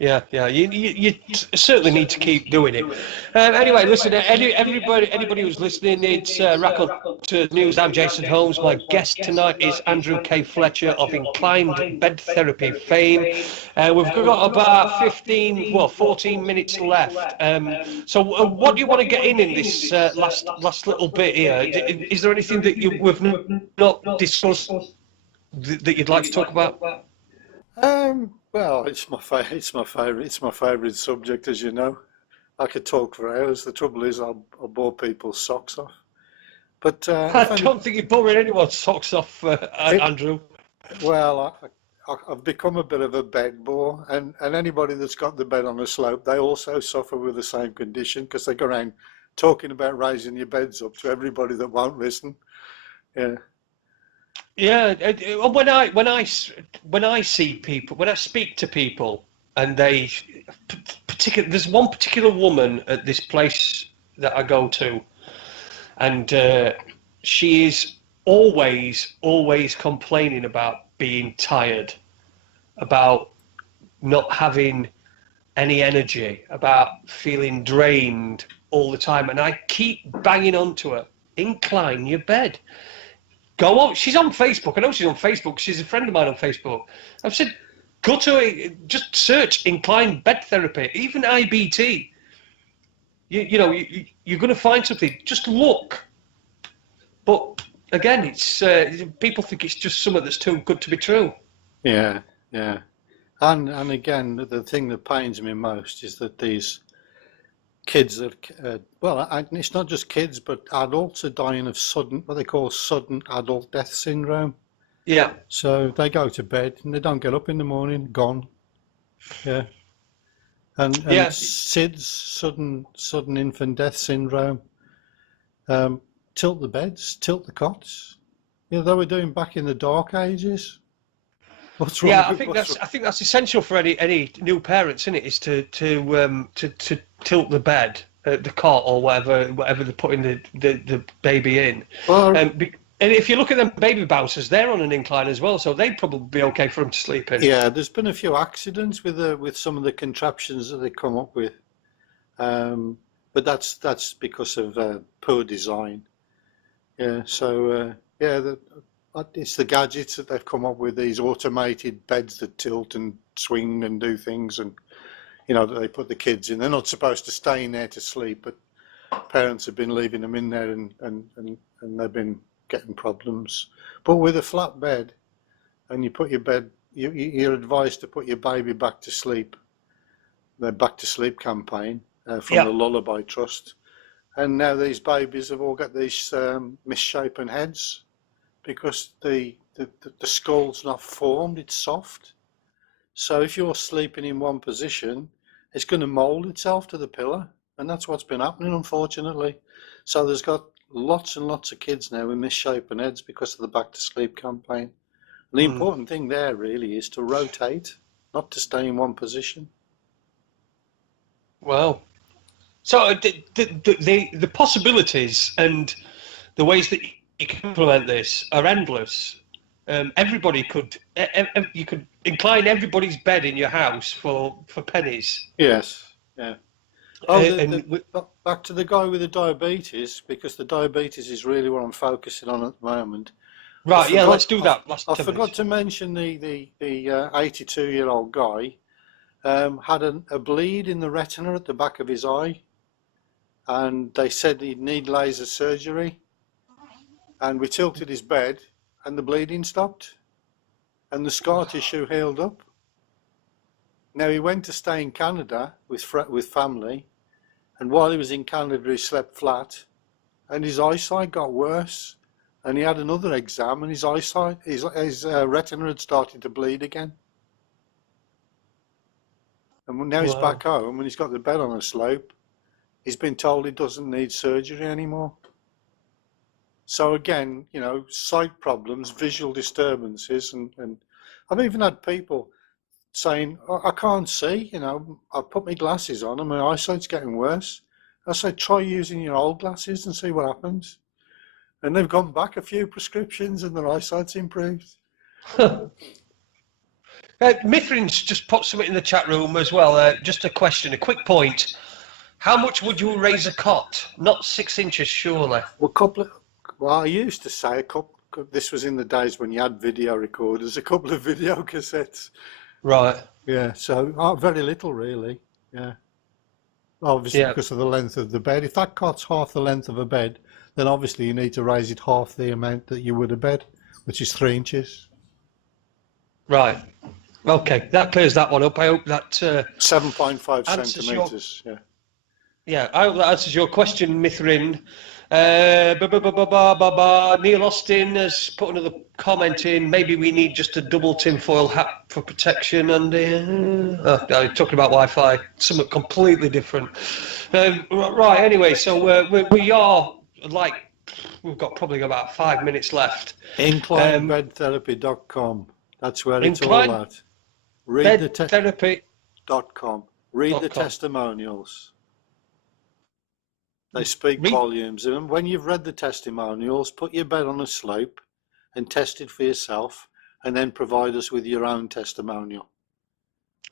Yeah. You certainly need to keep doing it. Anyway, listen, anybody who's listening, it's Raconteur News. I'm Jason Holmes. My guest tonight is Andrew K Fletcher of inclined bed therapy fame. We've got about 14 minutes left. So what do you want to get in this last little bit here? Is there anything that we've not discussed that you'd like to talk about? Well, it's my favourite subject, as you know. I could talk for hours. The trouble is, I'll bore people's socks off. But I don't think you're boring anyone's socks off, Andrew. Well, I've become a bit of a bed bore, and anybody that's got the bed on a slope, they also suffer with the same condition because they go around talking about raising your beds up to everybody that won't listen. Yeah. Yeah, when I see people, when I speak to people, and there's one particular woman at this place that I go to, and she is always complaining about being tired, about not having any energy, about feeling drained all the time. And I keep banging onto her, incline your bed. Go on. She's on Facebook. I know she's on Facebook. She's a friend of mine on Facebook. I've said, go to it, just search incline bed therapy, even IBT. You're going to find something. Just look. But again, it's people think it's just something that's too good to be true. Yeah, yeah. And again, the thing that pains me most is that these kids that, it's not just kids, but adults are dying of what they call sudden adult death syndrome. Yeah. So they go to bed and they don't get up in the morning, gone. Yeah. And SIDS, sudden infant death syndrome. Tilt the beds, tilt the cots. They were doing back in the dark ages. What's wrong? Yeah, I think that's essential for any new parents, isn't it? Is to tilt the bed, the cot, or whatever they're putting the baby in. Well, and if you look at them baby bouncers, they're on an incline as well, so they'd probably be okay for them to sleep in. Yeah, there's been a few accidents with some of the contraptions that they come up with, but that's because of poor design. Yeah, so it's the gadgets that they've come up with, these automated beds that tilt and swing and do things, and that they put the kids in. They're not supposed to stay in there to sleep, but parents have been leaving them in there, and they've been getting problems. But with a flat bed, and you put your bed, you're advised to put your baby back to sleep. The Back to Sleep campaign from the Lullaby Trust. And now these babies have all got these misshapen heads because the skull's not formed, it's soft. So if you're sleeping in one position, it's going to mould itself to the pillow. And that's what's been happening, unfortunately. So there's got lots and lots of kids now with misshapen heads because of the Back to Sleep campaign. And the important thing there really is to rotate, not to stay in one position. Wow. So the possibilities and the ways that you can implement this are endless. Everybody you could incline everybody's bed in your house for pennies. Yes, yeah. Back to the guy with the diabetes, because the diabetes is really what I'm focusing on at the moment. Right, let's do that. I forgot to mention the 82-year-old guy had a bleed in the retina at the back of his eye, and they said he'd need laser surgery, and we tilted his bed and the bleeding stopped and the scar tissue healed up. Now he went to stay in Canada with family, and while he was in Canada he slept flat and his eyesight got worse, and he had another exam and his retina had started to bleed again. And now he's back home and he's got the bed on a slope. He's been told he doesn't need surgery anymore. So again, sight problems, visual disturbances, and I've even had people saying, I can't see, I put my glasses on and my eyesight's getting worse. I say, try using your old glasses and see what happens. And they've gone back a few prescriptions and their eyesight's improved. Mithrin's just put something in the chat room as well. Just a question, a quick point. How much would you raise a cot? Not 6 inches, surely. Well, I used to say this was in the days when you had video recorders, a couple of video cassettes. Right. Yeah, so very little really, yeah. Obviously because of the length of the bed. If that cot's half the length of a bed, then obviously you need to raise it half the amount that you would a bed, which is 3 inches. Right. Okay, that clears that one up. I hope that 7.5 centimetres, yeah. Yeah, I hope that answers your question, Mithrin. Neil Austin has put another comment in. Maybe we need just a double tinfoil hat for protection. And talking about Wi-Fi, something completely different. Right. Anyway, so we are we've got probably about 5 minutes left. InclineBedTherapy.com. That's where it's all at. Read Bedtherapy.com. Read the testimonials. They speak Read- volumes. And when you've read the testimonials, put your bed on a slope and test it for yourself, and then provide us with your own testimonial.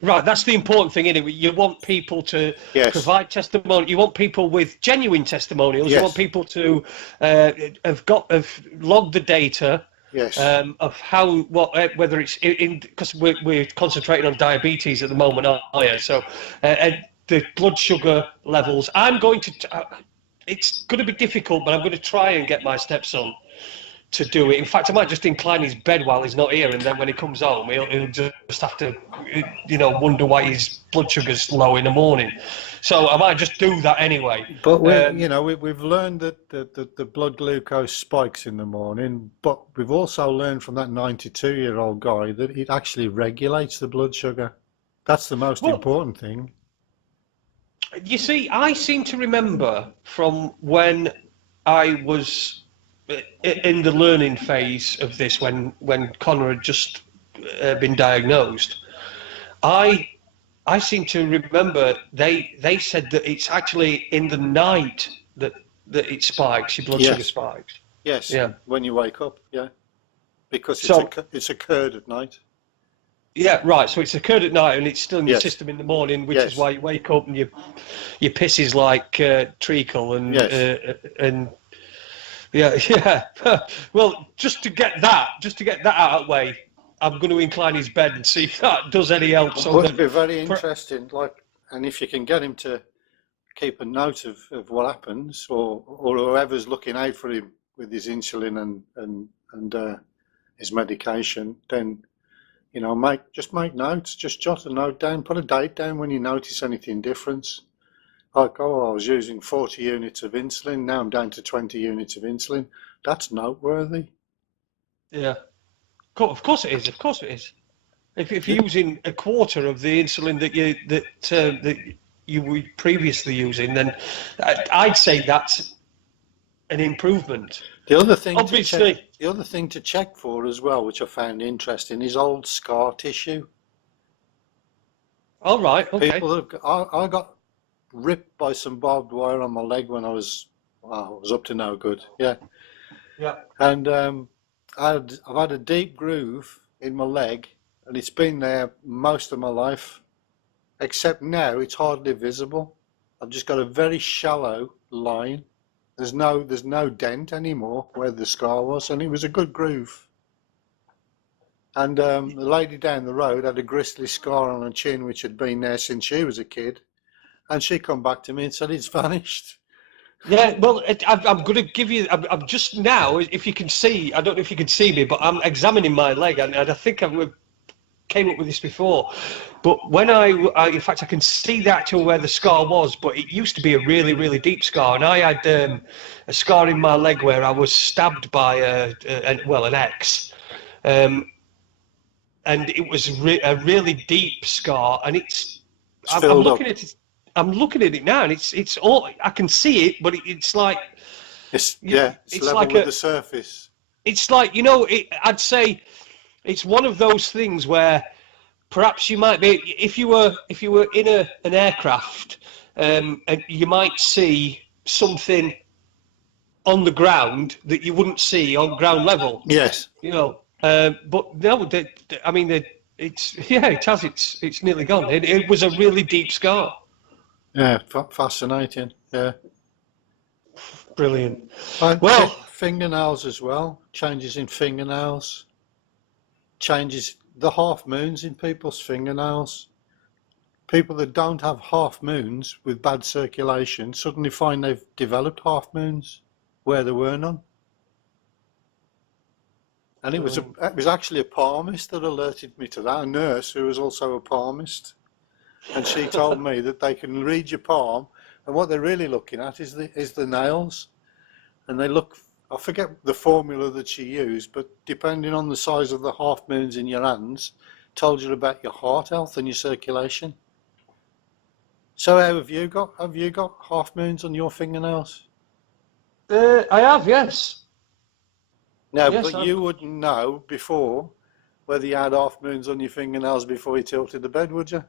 Right, that's the important thing, isn't it? You want people to Yes. provide testimony. You want people with genuine testimonials. You Yes. want people to have logged the data. Yes. Of how, whether it's because we're concentrating on diabetes at the moment, aren't we? So, and the blood sugar levels. I'm going to. It's going to be difficult, but I'm going to try and get my stepson to do it. In fact, I might just incline his bed while he's not here, and then when he comes home, he'll just have to, wonder why his blood sugar's low in the morning. So I might just do that anyway. But we've learned that the blood glucose spikes in the morning, but we've also learned from that 92-year-old guy that it actually regulates the blood sugar. That's the most important thing. You see, I seem to remember from when I was in the learning phase of this, when Connor had just been diagnosed, I seem to remember they said that it's actually in the night that it spikes, your blood sugar spikes. Yes. Yeah. When you wake up, yeah. Because it's occurred at night. Yeah, right. So it's occurred at night and it's still in your Yes. system in the morning, which Yes. is why you wake up and your piss is like treacle and Yes. and yeah. Well, just to get that out of the way, I'm going to incline his bed and see if that does any help. So It would be very interesting. And if you can get him to keep a note of what happens, or whoever's looking out for him with his insulin and his medication, then make notes. Just jot a note down. Put a date down when you notice anything different. Like, I was using 40 units of insulin. Now I'm down to 20 units of insulin. That's noteworthy. Yeah. Of course it is. Of course it is. If you're using a quarter of the insulin that you were previously using, then I'd say that's an improvement. The other thing to check for as well, which I found interesting, is old scar tissue. All right. Okay. People I got ripped by some barbed wire on my leg when I was up to no good. Yeah. Yeah. And I've had a deep groove in my leg, and it's been there most of my life, except now it's hardly visible. I've just got a very shallow line. There's no dent anymore where the scar was, and it was a good groove. And the lady down the road had a gristly scar on her chin, which had been there since she was a kid, and she come back to me and said it's vanished. Yeah, well, I'm going to give you. I'm just now, if you can see, I don't know if you can see me, but I'm examining my leg, and I think we came up with this before. But when in fact, I can see the actual where the scar was, but it used to be a really, really deep scar, and I had a scar in my leg where I was stabbed by an ex, and it was a really deep scar, and I'm looking at it now, and it's all I can see it, but it's like it's level like with the surface. It's like I'd say it's one of those things where perhaps you might be if you were in an aircraft, and you might see something on the ground that you wouldn't see on ground level. Yes. But no, it's nearly gone. It was a really deep scar. Yeah, fascinating. Yeah. Brilliant. Well, fingernails as well. Changes in fingernails. Changes the half moons in people's fingernails. People that don't have half moons with bad circulation suddenly find they've developed half moons where there were none. And it was actually a palmist that alerted me to that, a nurse who was also a palmist. And she told me that they can read your palm, and what they're really looking at is the nails. And they look, I forget the formula that she used, but depending on the size of the half moons in your hands, told you about your heart health and your circulation. So have you got half moons on your fingernails? I have, yes. No, Yes, but you wouldn't know before whether you had half moons on your fingernails before you tilted the bed, would you?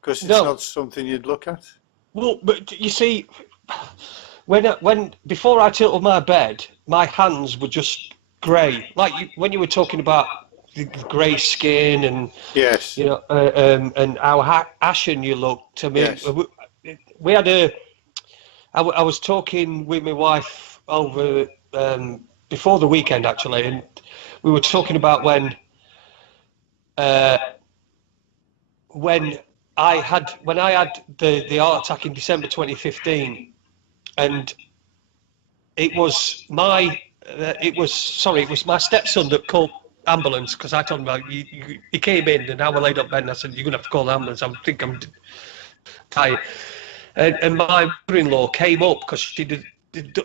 Because it's not something you'd look at. Well, but you see, when before I tilted my bed, my hands were just grey. Like when you were talking about the grey skin and Yes. you know, and how ashen you looked. I mean, Yes. we had I was talking with my wife over before the weekend actually, and we were talking about when I had the heart attack in December 2015, and it was my stepson that called ambulance, because I told him he came in and I was laid up bed and I said, you're gonna have to call the ambulance. I think I'm tired. And my mother-in-law came up because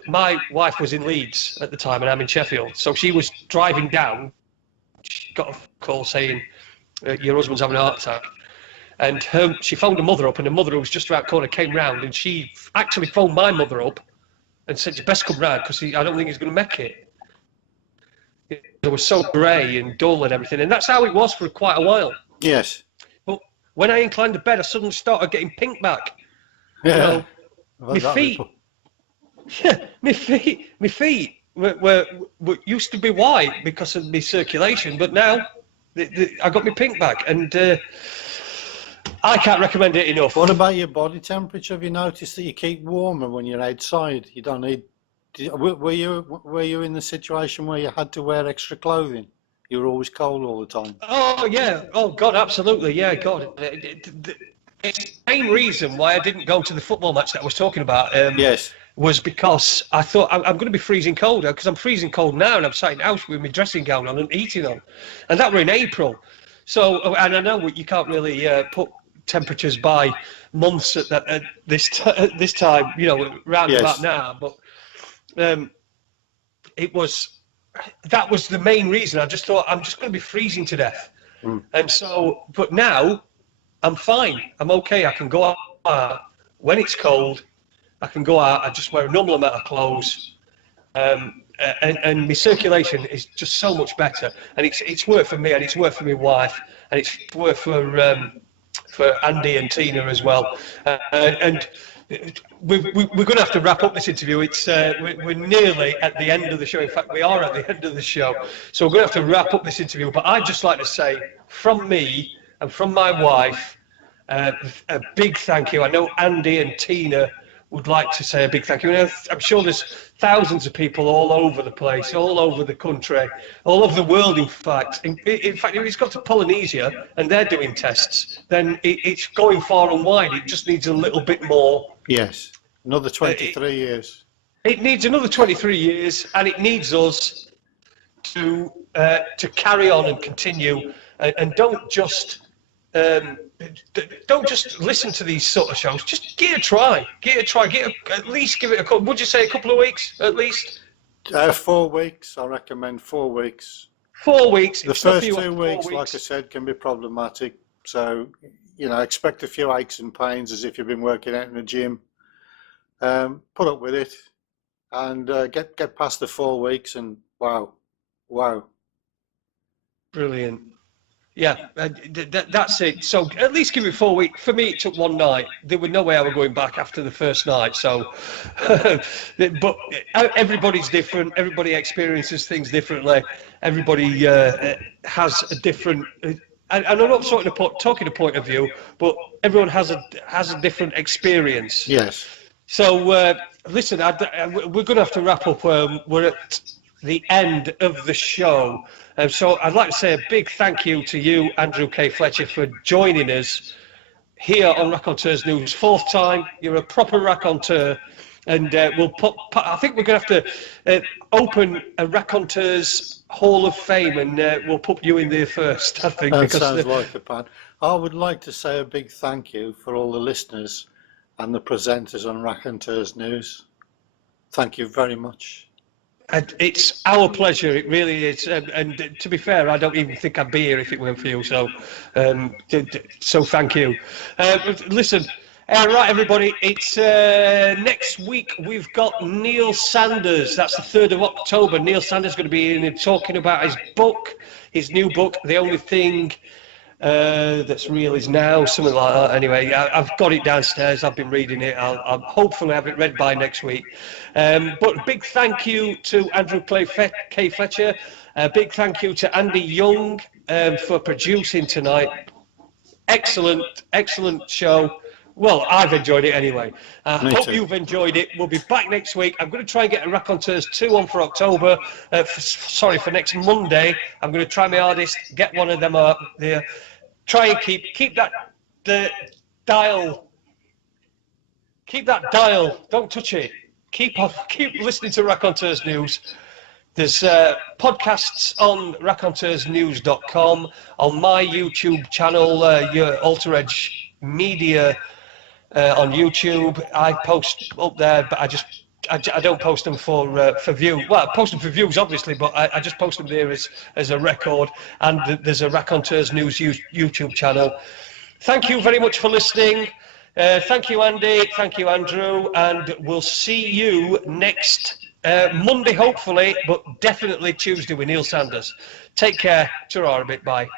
my wife was in Leeds at the time and I'm in Sheffield, so she was driving down. She got a call saying your husband's having a heart attack, and she phoned her mother up, and her mother, who was just around the corner, came round, and she actually phoned my mother up and said, you best come round because I don't think he's going to make it. It was so grey and dull and everything, and that's how it was for quite a while. Yes. But when I inclined the bed, I suddenly started getting pink back. Yeah. You know, my feet were used to be white because of my circulation, but now I got my pink back, and I can't recommend it enough. What about your body temperature? Have you noticed that you keep warmer when you're outside? You don't need. Were you in the situation where you had to wear extra clothing? You were always cold all the time. Oh yeah. Oh God, absolutely. Yeah, God. It's the main reason why I didn't go to the football match that I was talking about. Yes. Was because I thought I'm going to be freezing cold, because I'm freezing cold now, and I'm sat in the house with my dressing gown on and eating on, and that were in April. So, and I know you can't really put temperatures by months at this time, you know, round about now, but that was the main reason. I just thought I'm just going to be freezing to death, and so, but now I'm fine. I'm okay. I can go out when it's cold. I can go out. I just wear a normal amount of clothes, and my circulation is just so much better. And it's worked for me, and it's worked for my wife, and it's worked for Andy and Tina as well. And we're going to have to wrap up this interview. It's we're nearly at the end of the show. In fact, we are at the end of the show. So we're going to have to wrap up this interview. But I'd just like to say, from me and from my wife, a big thank you. I know Andy and Tina would like to say a big thank you. I'm sure there's thousands of people all over the place, all over the country, all over the world, in fact. In fact, if it's got to Polynesia and they're doing tests, then it's going far and wide. It just needs a little bit more. Yes, another 23 years. It needs another 23 years, and it needs us to carry on and continue, and don't just listen to these sort of shows. Just give it a try. At least give it a couple. Would you say a couple of weeks at least? 4 weeks. I recommend 4 weeks. 4 weeks. The first 2 weeks, like I said, can be problematic. So, you know, expect a few aches and pains as if you've been working out in the gym. Put up with it, and get past the 4 weeks, and wow. Brilliant. Yeah, that's it. So at least give it 4 weeks. For me, it took one night. There was no way I was going back after the first night. So, but everybody's different. Everybody experiences things differently. Everybody has a different. And I'm not talking a point of view, but everyone has a different experience. Yes. So listen, we're going to have to wrap up. We're at the end of the show. So I'd like to say a big thank you to you, Andrew K Fletcher, for joining us here on Raconteurs News. 4th time. You're a proper raconteur, and I think we're going to have to open a Raconteurs Hall of Fame, and we'll put you in there first, I think. That sounds like a plan. I would like to say a big thank you for all the listeners and the presenters on Raconteurs News. Thank you very much. And it's our pleasure, it really is. And to be fair, I don't even think I'd be here if it weren't for you. So, so thank you. Listen, right, everybody. It's next week. We've got Neil Sanders. That's the 3rd of October. Neil Sanders is going to be in and talking about his book, his new book, The Only Thing That's real is now, something like that. Anyway, I've got it downstairs. I've been reading it. I'll hopefully have it read by next week. But big thank you to Andrew K Fletcher. Big thank you to Andy Young for producing tonight. Excellent show. Well, I've enjoyed it anyway. I hope you've enjoyed it. We'll be back next week. I'm going to try and get a Raconteurs 2 on for October. For next Monday. I'm going to try my hardest, get one of them up there. Try and keep that dial. Keep that dial. Don't touch it. Keep listening to Raconteurs News. There's podcasts on raconteursnews.com, on my YouTube channel, your Alter Edge Media on YouTube. I post up there, but I don't post them for view. Well, I post them for views, obviously, but I just post them there as a record. And there's a Raconteurs News YouTube channel. Thank you very much for listening. Thank you, Andy. Thank you, Andrew. And we'll see you next Monday, hopefully, but definitely Tuesday with Neil Sanders. Take care. Ta-ra a bit. Bye.